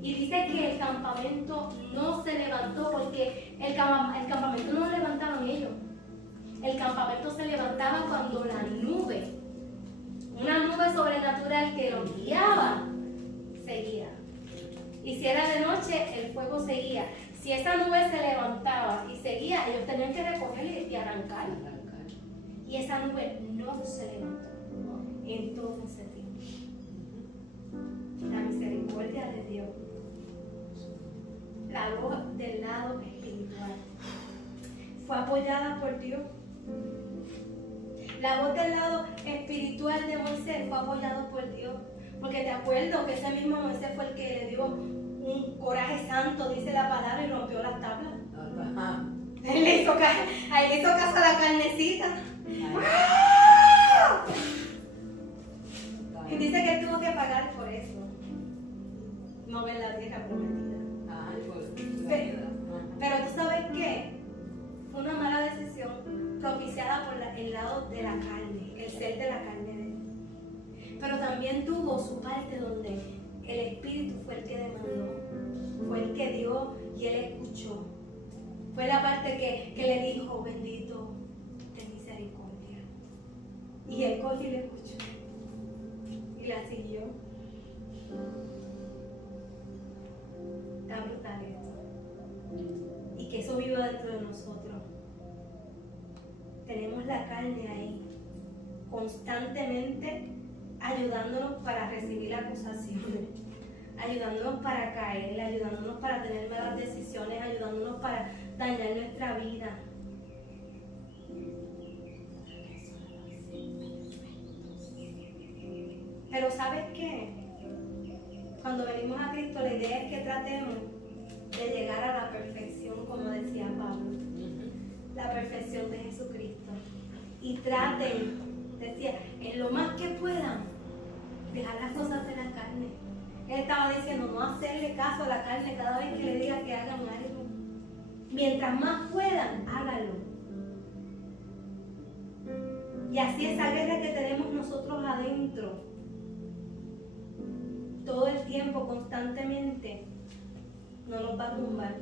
Y dice que el campamento no se levantó porque el campamento no lo levantaron ellos. El campamento se levantaba cuando la nube, una nube sobrenatural que lo guiaba, seguía. Y si era de noche, el fuego seguía. Si esa nube se levantaba y seguía, ellos tenían que recoger y arrancar. Y esa nube no se levantó en todo ese tiempo. La misericordia de Dios. La voz del lado espiritual fue apoyada por Dios. La voz del lado espiritual de Moisés fue apoyada por Dios. Porque te acuerdo que ese mismo Moisés fue el que le dio un coraje santo, dice la palabra, y rompió las tablas. Ahí le hizo caso a la carnecita. Y dice que él tuvo que pagar por eso. No ver la tierra prometida. Pero tú sabes qué, fue una mala decisión propiciada por el lado de la carne, el ser de la carne de él. Pero también tuvo su parte donde el Espíritu fue el que demandó, fue el que dio y él escuchó. Fue la parte que le dijo, bendito de misericordia. Y él cogió y le escuchó y la siguió. Está brutal esto. Y que eso viva dentro de nosotros. Tenemos la carne ahí, constantemente ayudándonos para recibir acusaciones, ayudándonos para caer, ayudándonos para tener malas decisiones, ayudándonos para dañar nuestra vida. Pero ¿sabes qué? Cuando venimos a Cristo, la idea es que tratemos de llegar a la perfección, como decía Pablo, la perfección de Jesucristo. Y traten, decía, en lo más que puedan, dejar las cosas de la carne. Él estaba diciendo, no hacerle caso a la carne cada vez que le diga que hagan algo. Mientras más puedan, háganlo. Y así esa guerra que tenemos nosotros adentro, todo el tiempo, constantemente, no nos va a tumbar.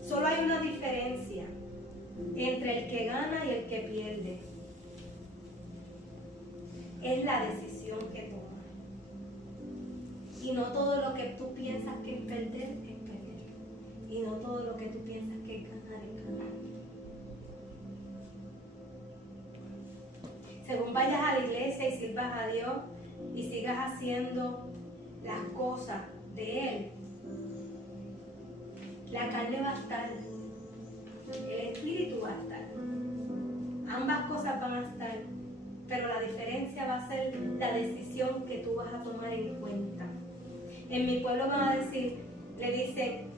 Solo hay una diferencia entre el que gana y el que pierde. Es la decisión que toma. Y no todo lo que tú piensas que es perder, es perder. Y no todo lo que tú piensas que es ganar, es ganar. Según vayas a la iglesia y sirvas a Dios y sigas haciendo las cosas de Él, la carne va a estar, el espíritu va a estar. Ambas cosas van a estar, pero la diferencia va a ser la decisión que tú vas a tomar en cuenta. En mi pueblo van a decir, le dicen,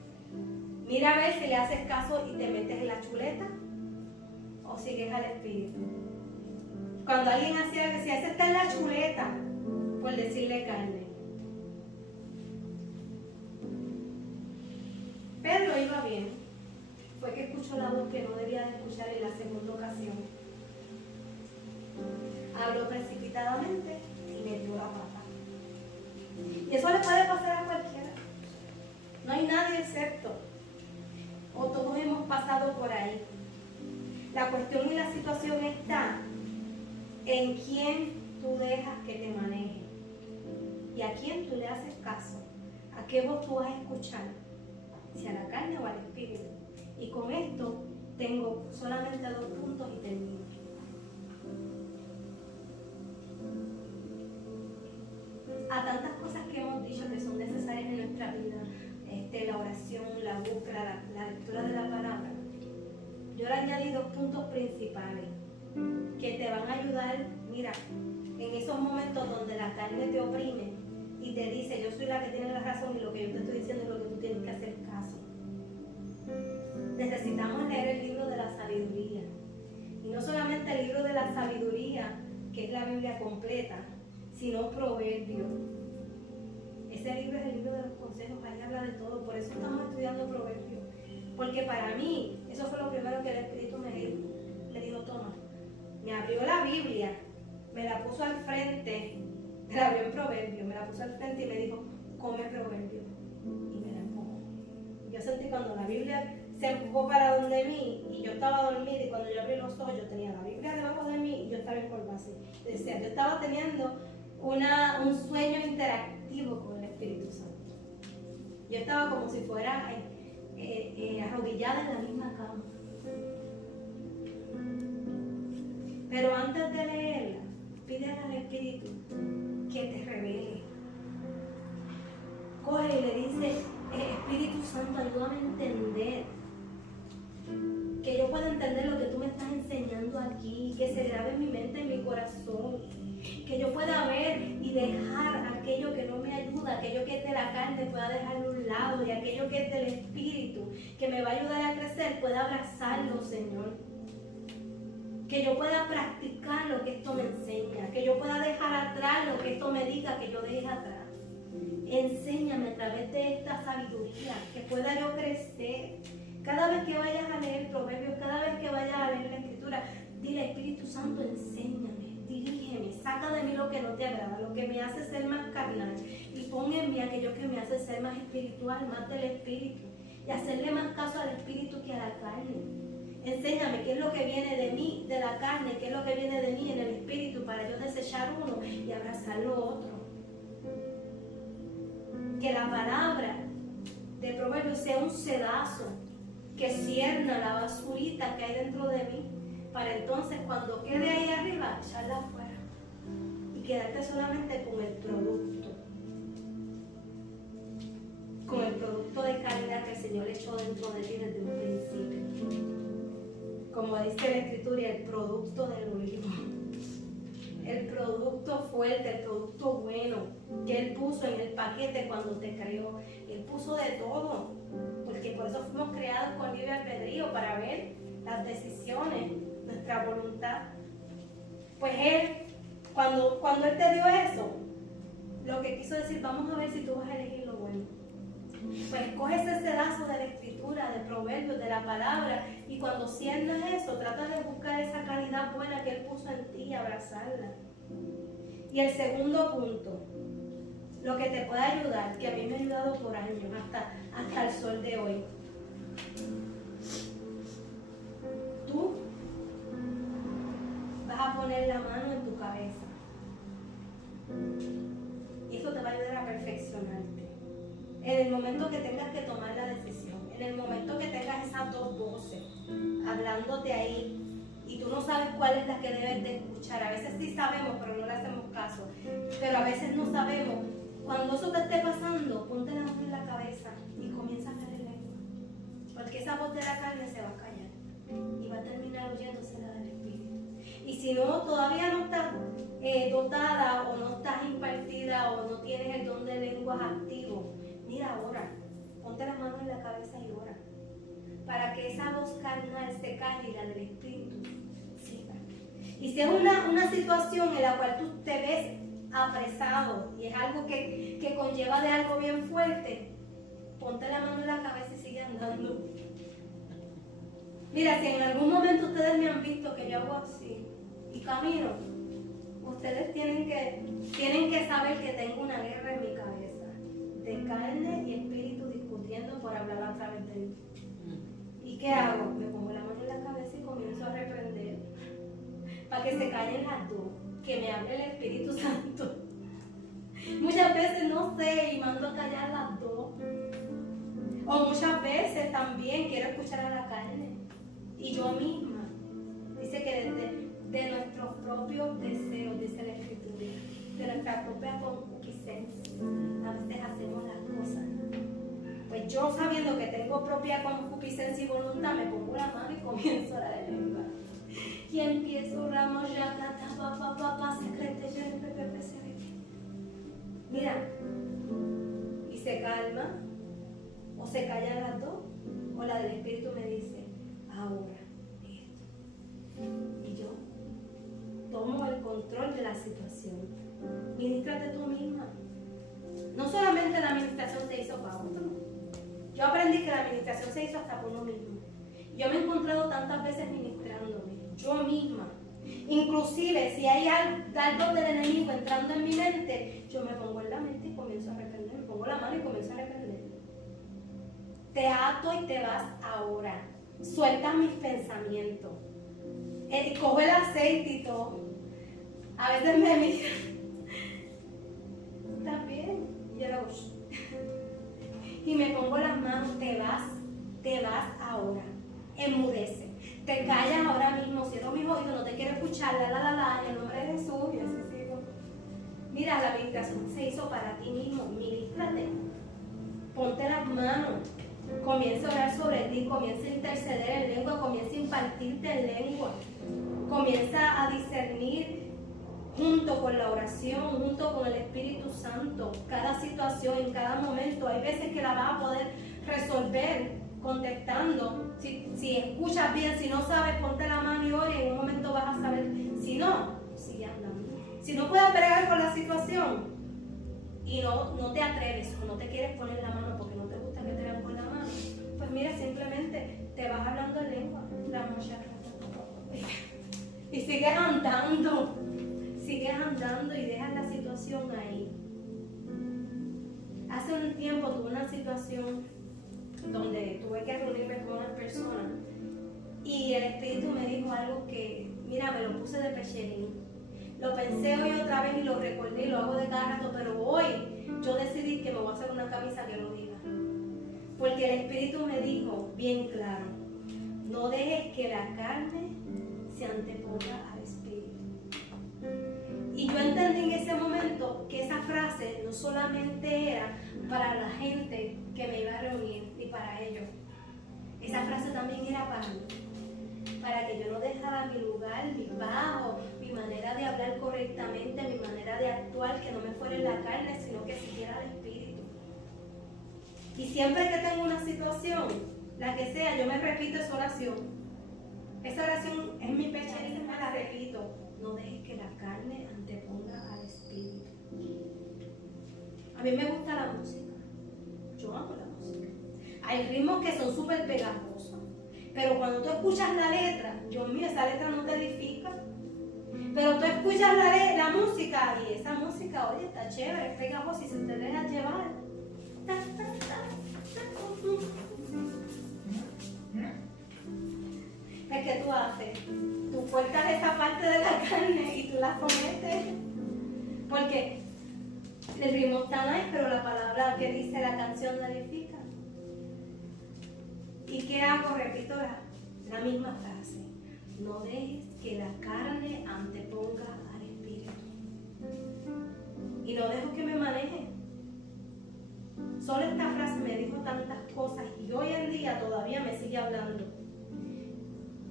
mira a ver si le haces caso y te metes en la chuleta o sigues al espíritu. Cuando alguien hacía que si ese está en la chuleta, por decirle carne. Pedro iba bien, fue que escuchó la voz que no debía de escuchar en la segunda ocasión. Habló precipitadamente y metió la pata. Y eso le puede pasar a cualquiera. No hay nadie excepto. O todos hemos pasado por ahí. La cuestión y la situación está en quién tú dejas que te maneje y a quién tú le haces caso, a qué voz tú vas a escuchar, si a la carne o al espíritu. Y con esto tengo solamente 2 puntos y termino. A tantas cosas que hemos dicho que son necesarias en nuestra vida, la oración, la búsqueda, la lectura de la palabra, yo le añadí 2 puntos principales que te van a ayudar, mira, en esos momentos donde la carne te oprime, y te dice, yo soy la que tiene la razón y lo que yo te estoy diciendo es lo que tú tienes que hacer caso. Necesitamos leer el libro de la sabiduría. Y no solamente el libro de la sabiduría, que es la Biblia completa, sino Proverbios. Ese libro es el libro de los consejos, ahí habla de todo. Por eso estamos estudiando Proverbios. Porque para mí, eso fue lo primero que el Espíritu me dijo, toma. Me abrió la Biblia, me la puso al frente, me la abrió en Proverbios, me la puso al frente y me dijo, come Proverbios. Y me la empujó. Yo sentí cuando la Biblia se empujó para donde mí y yo estaba dormida, y cuando yo abrí los ojos yo tenía la Biblia debajo de mí y yo estaba encorvada así. Decía, yo estaba teniendo un sueño interactivo con el Espíritu Santo. Yo estaba como si fuera arrodillada en la misma cama. Pero antes de leerla, pídele al Espíritu que te revele. Coge y le dice, Espíritu Santo, ayúdame a entender. Que yo pueda entender lo que tú me estás enseñando aquí, que se grabe en mi mente, en mi corazón, que yo pueda ver y dejar aquello que no me ayuda, aquello que es de la carne pueda dejarlo a un lado, y aquello que es del Espíritu, que me va a ayudar a crecer, pueda abrazarlo, Señor. Que yo pueda practicar lo que esto me enseña, que yo pueda dejar atrás lo que esto me diga que yo deje atrás. Enséñame a través de esta sabiduría, que pueda yo crecer. Cada vez que vayas a leer Proverbios, cada vez que vayas a leer la Escritura, dile, Espíritu Santo, enséñame, dirígeme, saca de mí lo que no te agrada, lo que me hace ser más carnal, y pon en mí aquello que me hace ser más espiritual, más del Espíritu, y hacerle más caso al Espíritu que a la carne. Enséñame qué es lo que viene de mí, de la carne, qué es lo que viene de mí en el Espíritu, para yo desechar uno y abrazar lo otro. Que la palabra de Proverbios sea un sedazo que cierna la basurita que hay dentro de mí, para entonces cuando quede ahí arriba, echarla afuera y quedarte solamente con el producto de calidad que el Señor echó dentro de ti desde un principio. Como dice la Escritura, el producto del olivo, el producto fuerte, el producto bueno que Él puso en el paquete cuando te creó. Él puso de todo, porque por eso fuimos creados con libre albedrío, para ver las decisiones, nuestra voluntad. Pues Él, cuando Él te dio eso, lo que quiso decir, vamos a ver si tú vas a elegir lo bueno. Pues coge ese pedazo de la Escritura, de Proverbios, de la palabra, y cuando sientas eso, trata de buscar esa calidad buena que Él puso en ti y abrazarla. Y el segundo punto, lo que te puede ayudar, que a mí me ha ayudado por años, hasta el sol de hoy. Tú vas a poner la mano en tu cabeza. Y eso te va a ayudar a perfeccionarte. En el momento que tengas que tomar la decisión, en el momento que tengas esas dos voces hablándote ahí, y tú no sabes cuál es la que debes de escuchar. A veces sí sabemos, pero no le hacemos caso. Pero a veces no sabemos. Cuando eso te esté pasando, ponte la mano en la cabeza y comienza a hacer lengua. Porque esa voz de la carne se va a callar y va a terminar oyéndose la del Espíritu. Y si no, todavía no estás dotada, o no estás impartida, o no tienes el don de lenguas activo, mira, ora, ponte la mano en la cabeza y ora, para que esa voz carnal se calle y la del Espíritu siga. Y si es una situación en la cual tú te ves apresado y es algo que conlleva de algo bien fuerte, ponte la mano en la cabeza y sigue andando. Mira, si en algún momento ustedes me han visto que yo hago así y camino, ustedes tienen que saber que tengo una guerra en mi cabeza, de carne y espíritu discutiendo por hablar a través de mí. ¿Y qué hago? Me pongo la mano en la cabeza y comienzo a reprender para que se callen las dos, que me hable el Espíritu Santo. Muchas veces no sé y mando a callar las dos, o muchas veces también quiero escuchar a la carne, y yo misma, dice que de nuestros propios deseos, dice la Escritura, de nuestra propia concupiscencia, a veces hacemos las cosas. Pues yo, sabiendo que tengo propia concupiscencia y voluntad, me pongo la mano y comienzo a orar en lengua. Y empiezo, Ramos, ya, papá, secrete, Mira, y se calma, o se callan las dos, o la del Espíritu me dice, ahora esto. Y yo tomo el control de la situación. Ministrate tú misma. No solamente la administración se hizo para otro. Yo aprendí que la administración se hizo hasta por uno mismo. Yo me he encontrado tantas veces ministrándome, yo misma. Inclusive, si hay algo del enemigo entrando en mi mente, yo me pongo en la mente y comienzo a reprender. Me pongo la mano y comienzo a reprender. Te ato y te vas ahora. Suelta mis pensamientos. Cojo el aceite y todo. A veces me miran. ¿Estás bien? Y yo hago y me pongo las manos. Te vas ahora. Enmudece. Te callas ahora mismo. Cierro mis oídos, no te quiero escuchar. En el nombre de Jesús. Y así sigo. Mira, la meditación se hizo para ti mismo. Ministrate. Ponte las manos. Comienza a orar sobre ti. Comienza a interceder en lengua. Comienza a impartirte en lengua. Comienza a discernir junto con la oración, junto con el Espíritu Santo, cada situación, en cada momento. Hay veces que la vas a poder resolver contestando. Si escuchas bien, si no sabes, ponte la mano y ora y en un momento vas a saber. Si no, sigue andando. Si no puedes bregar con la situación y no te atreves o no te quieres poner la mano porque no te gusta que te vean con la mano, pues mira, simplemente te vas hablando en lengua. Y sigues andando y dejas la situación ahí. Hace un tiempo tuve una situación donde tuve que reunirme con una persona y el Espíritu me dijo algo que, mira, me lo puse de pecherín. Lo pensé hoy otra vez y lo recordé y lo hago de cada rato, pero hoy yo decidí que me voy a hacer una camisa que lo diga. Porque el Espíritu me dijo bien claro, no dejes que la carne se anteponga al Espíritu. Y yo entendí en ese momento que esa frase no solamente era para la gente que me iba a reunir y para ellos. Esa frase también era para mí. Para que yo no dejara mi lugar, mi bajo, mi manera de hablar correctamente, mi manera de actuar, que no me fuera en la carne, sino que siguiera el Espíritu. Y siempre que tengo una situación, la que sea, yo me repito esa oración. Esa oración es mi pechería y me la repito. No dejes que la carne anteponga al Espíritu. A mí me gusta la música. Yo amo la música. Hay ritmos que son súper pegajosos. Pero cuando tú escuchas la letra, Dios mío, esa letra no te edifica. Pero tú escuchas la música y esa música, oye, está chévere, es pegajosa y se te deja llevar. Es que tú haces. Tú cortas esa parte de la carne y tú la sometes. Porque el ritmo está nice, pero la palabra que dice la canción la edifica. ¿Y qué hago? Repito la misma frase. No dejes que la carne anteponga al Espíritu. Y no dejo que me maneje. Solo esta frase me dijo tantas cosas y hoy en día todavía me sigue hablando.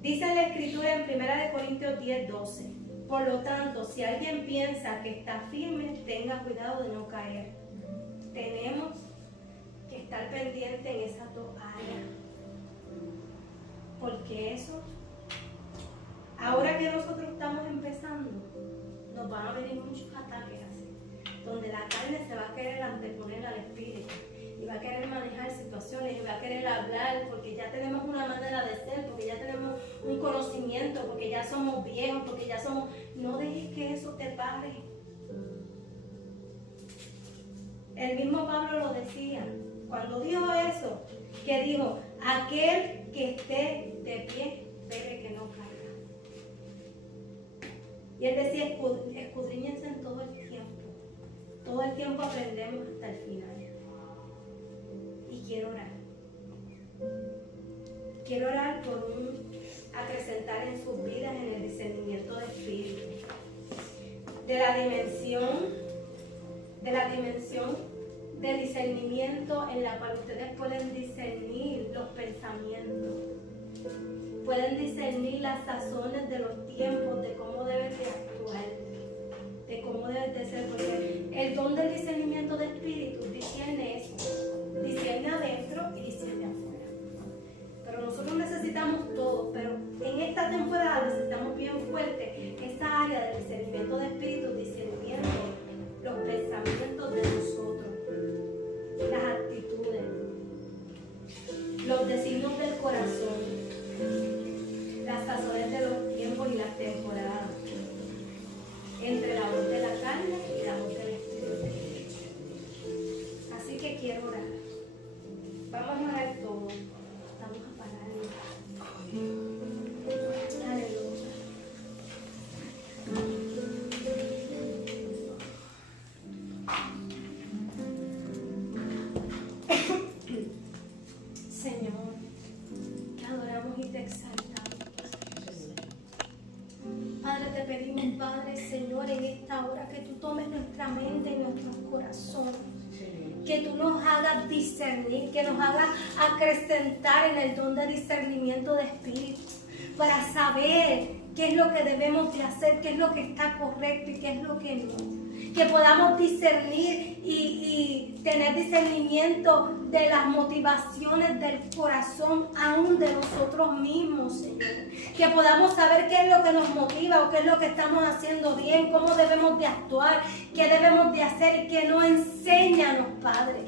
Dice la Escritura en 1 Corintios 10:12. Por lo tanto, si alguien piensa que está firme, tenga cuidado de no caer. Tenemos que estar pendientes en esas dos áreas. Porque eso, ahora que nosotros estamos empezando, nos van a venir muchos ataques así, donde la carne se va a querer anteponer al Espíritu y va a querer manejar situaciones y va a querer hablar porque ya tenemos una manera de ser, porque ya tenemos un conocimiento, porque ya somos viejos, porque ya somos... No dejes que eso te pare. El mismo Pablo lo decía, cuando dijo eso, que dijo, aquel que esté de pie, espere que no caiga. Y él decía, escudriñense en todo el tiempo. Todo el tiempo aprendemos hasta el final. Y quiero orar. Quiero orar por acrecentar en sus vidas en el discernimiento de espíritu. De la dimensión de discernimiento en la cual ustedes pueden discernir los pensamientos. Pueden discernir las sazones de los tiempos, de cómo deben de actuar, de cómo deben de ser, porque El don del discernimiento de espíritu discierne eso, discierne adentro y discierne afuera. Pero nosotros necesitamos todo, pero en esta temporada necesitamos bien fuerte esa área del discernimiento de espíritu, discerniendo los pensamientos de nosotros, las actitudes, los designios del corazón, las sazones de los tiempos y las temporadas, entre la voz de la carne y la voz del Espíritu. Así que quiero orar. Vamos a orar todos. Vamos a parar. Aleluya. Señor, te adoramos y te exaltamos. Padre, te pedimos, Padre, Señor, en esta hora que tú tomes nuestra mente y nuestros corazones, que tú nos hagas discernir, que nos hagas acrecentar en el don de discernimiento de espíritu, para saber qué es lo que debemos de hacer, qué es lo que está correcto y qué es lo que no. Que podamos discernir y tener discernimiento de las motivaciones del corazón, aún de nosotros mismos, Señor. Que podamos saber qué es lo que nos motiva o qué es lo que estamos haciendo bien, cómo debemos de actuar, qué debemos de hacer y qué no. Enséñanos, Padre.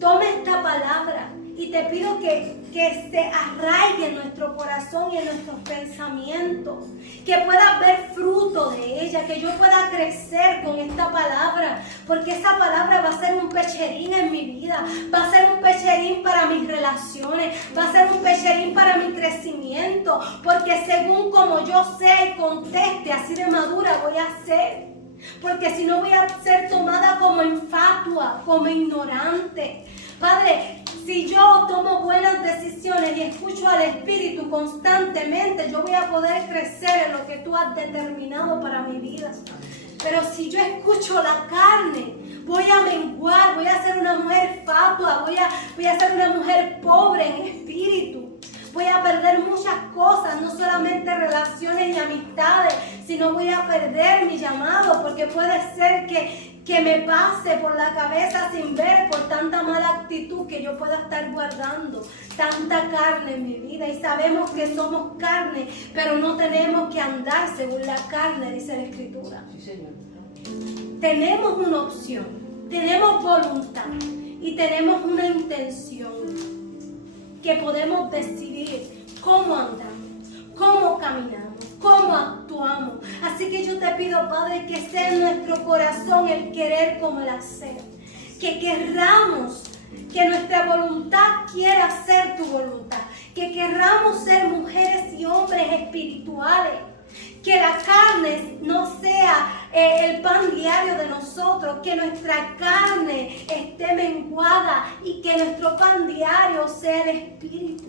Toma esta palabra y te pido que se arraigue en nuestro corazón y en nuestros pensamientos, que pueda ver fruto de ella, que yo pueda crecer con esta palabra, porque esa palabra va a ser un pecherín en mi vida, va a ser un pecherín para mis relaciones, va a ser un pecherín para mi crecimiento, porque según como yo sea y conteste, así de madura voy a ser. Porque si no voy a ser tomada como infatua, como ignorante. Padre, si yo tomo buenas decisiones y escucho al Espíritu constantemente, yo voy a poder crecer en lo que tú has determinado para mi vida. Pero si yo escucho la carne, voy a menguar, voy a ser una mujer fatua, voy a ser una mujer pobre en espíritu. Voy a perder muchas cosas, no solamente relaciones y amistades, sino voy a perder mi llamado, porque puede ser que me pase por la cabeza sin ver por tanta mala actitud que yo pueda estar guardando, tanta carne en mi vida. Y sabemos que somos carne, pero no tenemos que andar según la carne, dice la Escritura. Sí, Señor. Tenemos una opción, tenemos voluntad y tenemos una intención, que podemos decidir cómo andamos, cómo caminamos, cómo actuamos. Así que yo te pido, Padre, que sea en nuestro corazón el querer como el hacer, que querramos, que nuestra voluntad quiera ser tu voluntad, que querramos ser mujeres y hombres espirituales, que la carne no sea el pan diario de nosotros, que nuestra carne esté menguada y que nuestro pan diario sea el Espíritu.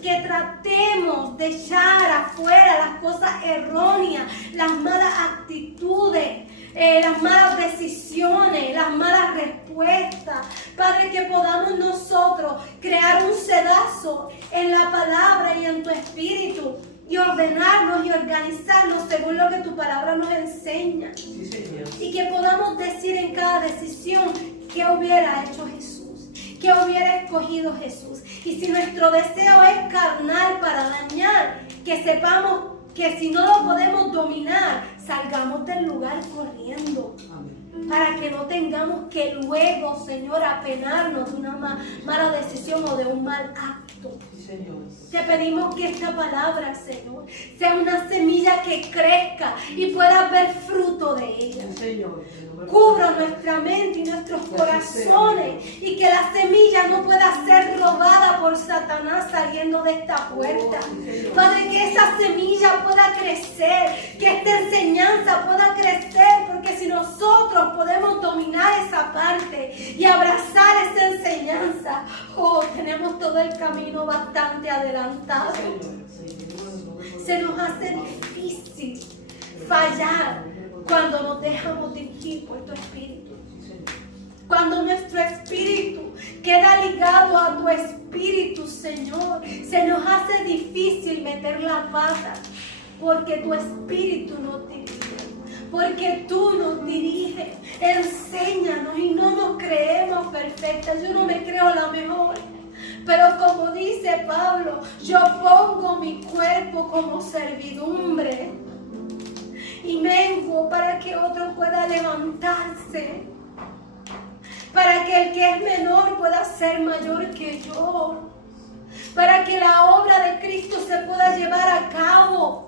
Que tratemos de echar afuera las cosas erróneas, las malas actitudes, las malas decisiones, las malas respuestas. Padre, que podamos nosotros crear un cedazo en la palabra y en tu Espíritu, y ordenarnos y organizarnos según lo que tu palabra nos enseña. Sí, Señor. Y que podamos decir en cada decisión qué hubiera hecho Jesús, qué hubiera escogido Jesús. Y si nuestro deseo es carnal para dañar, que sepamos que si no lo podemos dominar, salgamos del lugar corriendo. Amén. Para que no tengamos que luego, Señor, apenarnos de una mala decisión o de un mal acto. Sí, Señor. Te pedimos que esta palabra, Señor, sea una semilla que crezca y pueda ver fruto de ella. Sí, Señor. Cubra nuestra mente y nuestros corazones, y que la semilla no pueda ser robada por Satanás saliendo de esta puerta. Padre, que esa semilla pueda crecer, que esta enseñanza pueda crecer, porque si nosotros podemos dominar esa parte y abrazar esa enseñanza, tenemos todo el camino bastante adelantado. Se nos hace difícil fallar cuando nos dejamos dirigir por tu Espíritu. Cuando nuestro espíritu queda ligado a tu Espíritu, Señor, se nos hace difícil meter la pata, porque tu Espíritu nos dirige. Porque tú nos diriges. Enséñanos y no nos creemos perfectas. Yo no me creo la mejor. Pero como dice Pablo, yo pongo mi cuerpo como servidumbre y menguo para que otro pueda levantarse, para que el que es menor pueda ser mayor que yo, para que la obra de Cristo se pueda llevar a cabo.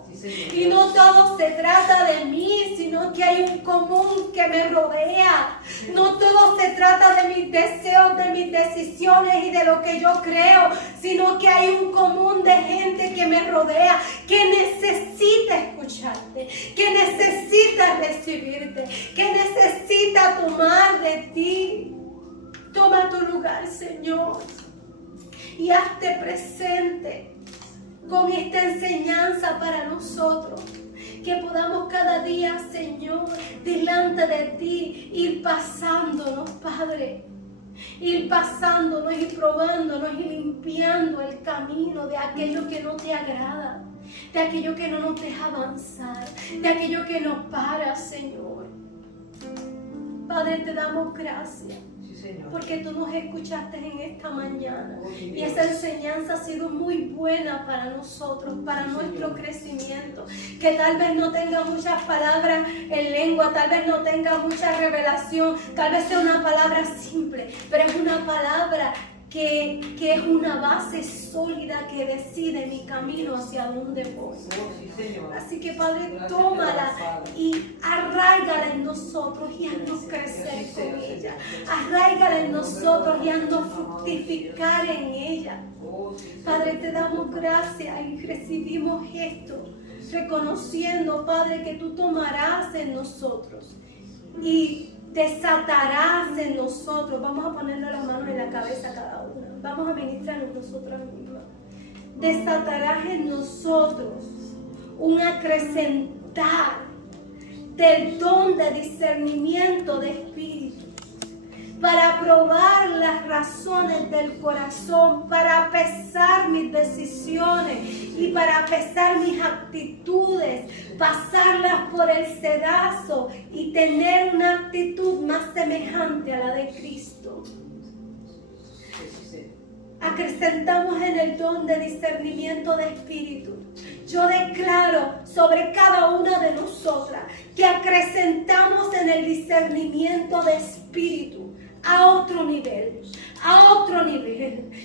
Y no todo se trata de mí, sino que hay un común que me rodea. No todo se trata de mis deseos, de mis decisiones y de lo que yo creo, sino que hay un común de gente que me rodea, que necesita escucharte, que necesita recibirte, que necesita tomar de ti. Toma tu lugar, Señor, y hazte presente con esta enseñanza para nosotros, que podamos cada día, Señor, delante de ti, ir pasándonos, Padre, ir pasándonos y probándonos y limpiando el camino de aquello que no te agrada, de aquello que no nos deja avanzar, de aquello que nos para, Señor. Padre, te damos gracias, porque tú nos escuchaste en esta mañana y esa enseñanza ha sido muy buena para nosotros, para nuestro crecimiento. Que tal vez no tenga muchas palabras en lengua, tal vez no tenga mucha revelación, tal vez sea una palabra simple, pero es una palabra que es una base sólida que decide mi camino hacia dónde voy. Así que, Padre, tómala y arráigala en nosotros y haznos crecer con ella. Arráigala en nosotros y haznos fructificar en ella. Padre, te damos gracias y recibimos esto, reconociendo, Padre, que tú tomarás en nosotros y desatarás en nosotros. Vamos a ponerle las manos en la cabeza a cada una. Vamos a ministrarnos nosotros mismos. Desatarás en nosotros un acrecentar del don de discernimiento de espíritu, para probar las razones del corazón, para pesar mis decisiones y para pesar mis actitudes, pasarlas por el sedazo y tener una actitud más semejante a la de Cristo. Acrecentamos en el don de discernimiento de espíritu. Yo declaro sobre cada una de nosotras que acrecentamos en el discernimiento de espíritu a otro nivel,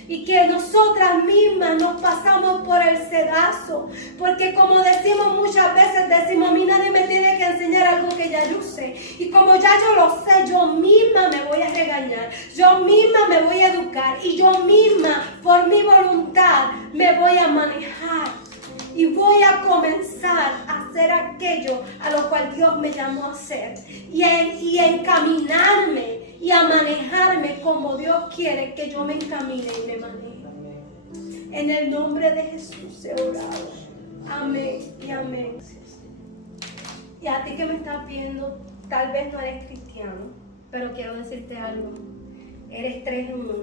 y que nosotras mismas nos pasamos por el sedazo, porque como decimos muchas veces, decimos, a mí nadie me tiene que enseñar algo que ya yo sé, y como ya yo lo sé, yo misma me voy a regañar, yo misma me voy a educar, y yo misma por mi voluntad me voy a manejar, y voy a comenzar a hacer aquello a lo cual Dios me llamó a hacer, y encaminarme y a manejarme como Dios quiere que yo me encamine y me maneje. En el nombre de Jesús he orado. Amén y amén. Y a ti que me estás viendo, tal vez no eres cristiano, pero quiero decirte algo. Eres 3 en 1.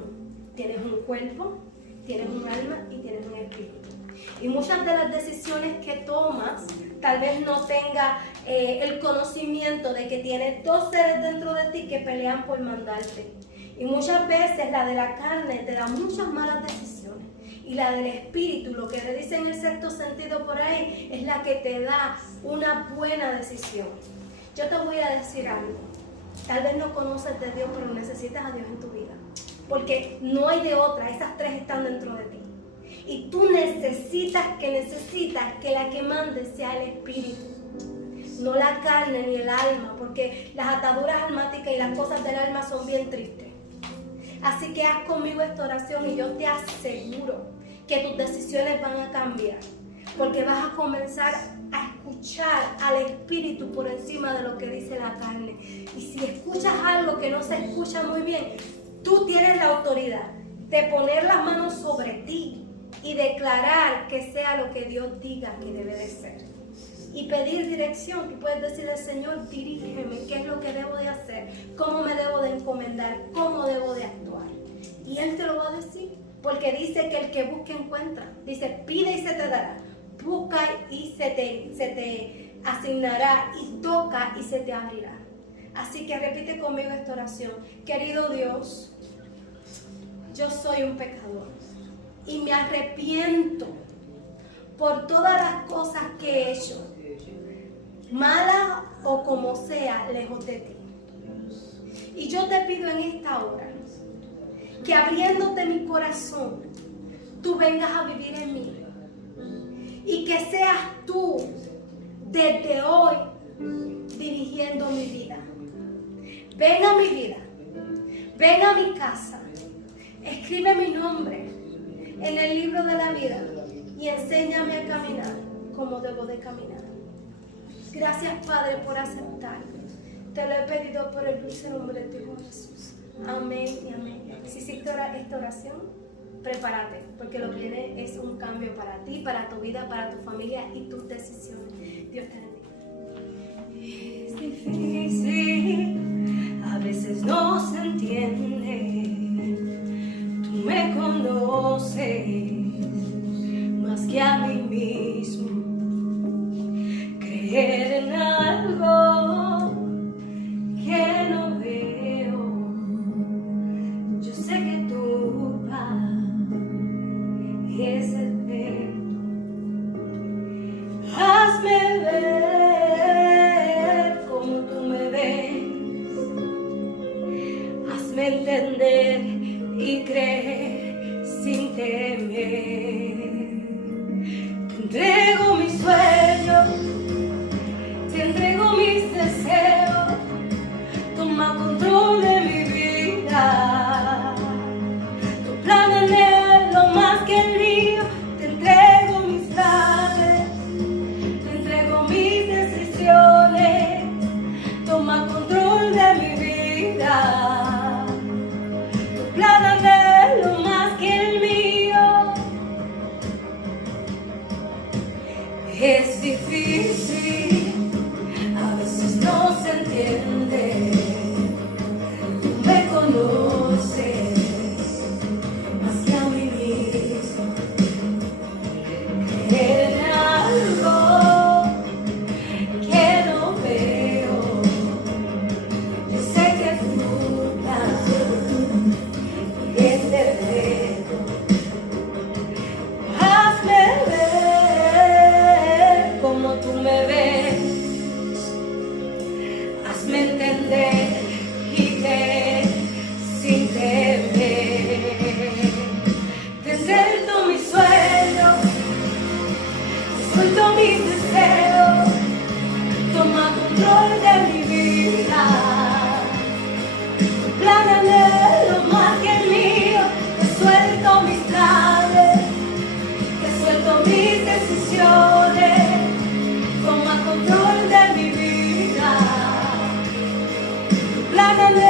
Tienes un cuerpo, tienes un alma y tienes un espíritu. Y muchas de las decisiones que tomas, tal vez no tenga el conocimiento de que tienes 2 seres dentro de ti que pelean por mandarte. Y muchas veces la de la carne te da muchas malas decisiones. Y la del espíritu, lo que le dice en el sexto sentido por ahí, es la que te da una buena decisión. Yo te voy a decir algo. Tal vez no conoces de Dios, pero necesitas a Dios en tu vida. Porque no hay de otra, esas 3 están dentro de ti. Y tú necesitas que la que mande sea el espíritu, no la carne ni el alma, porque las ataduras almáticas y las cosas del alma son bien tristes. Así que haz conmigo esta oración y yo te aseguro que tus decisiones van a cambiar, porque vas a comenzar a escuchar al espíritu por encima de lo que dice la carne. Y si escuchas algo que no se escucha muy bien, tú tienes la autoridad de poner las manos sobre ti y declarar que sea lo que Dios diga que debe de ser. Y pedir dirección. Tú puedes decirle, Señor, dirígeme, qué es lo que debo de hacer, cómo me debo de encomendar, cómo debo de actuar. Y Él te lo va a decir, porque dice que el que busca encuentra. Dice, pide y se te dará, busca y se te asignará, y toca y se te abrirá. Así que repite conmigo esta oración. Querido Dios, yo soy un pecador y me arrepiento por todas las cosas que he hecho, mala o como sea, lejos de ti. Y yo te pido en esta hora que abriéndote mi corazón, tú vengas a vivir en mí. Y que seas tú, desde hoy, dirigiendo mi vida. Ven a mi vida, ven a mi casa, escribe mi nombre en el libro de la vida y enséñame a caminar como debo de caminar. Gracias, Padre, por aceptarme. Te lo he pedido por el dulce nombre de tu Hijo Jesús. Amén y amén. Si hiciste esta oración, prepárate, porque lo que viene es un cambio para ti, para tu vida, para tu familia y tus decisiones. Dios te bendiga. Es difícil, a veces no se entiende. Tú me conoces más que a mí mismo. Creer en algo que no veo. Yo sé que tu paz es eterno. Hazme ver como tú me ves. Hazme entender y creer sin temer. Te entrego mis sueños, te entrego mis deseos. Toma control de mi vida. Tu plan anhelo más que el mío. Te entrego mis planes, te entrego mis decisiones. Toma control de mi vida. Tu plan anhelo más que el mío. Es difícil, a veces no se entiende. Tú me conoces más que a mí mismo. Creer en algo que no veo. Yo sé que tu plan es perfecto. Hazme ver como tú me ves. Hazme entender y creer sin temer. Te entrego mis sueños, te suelto mis deseos. Toma control de mi vida. Tu plan anhelo más que el mío. Te suelto mis planes, te suelto mis decisiones. Toma control de mi vida. Tu plan anhelo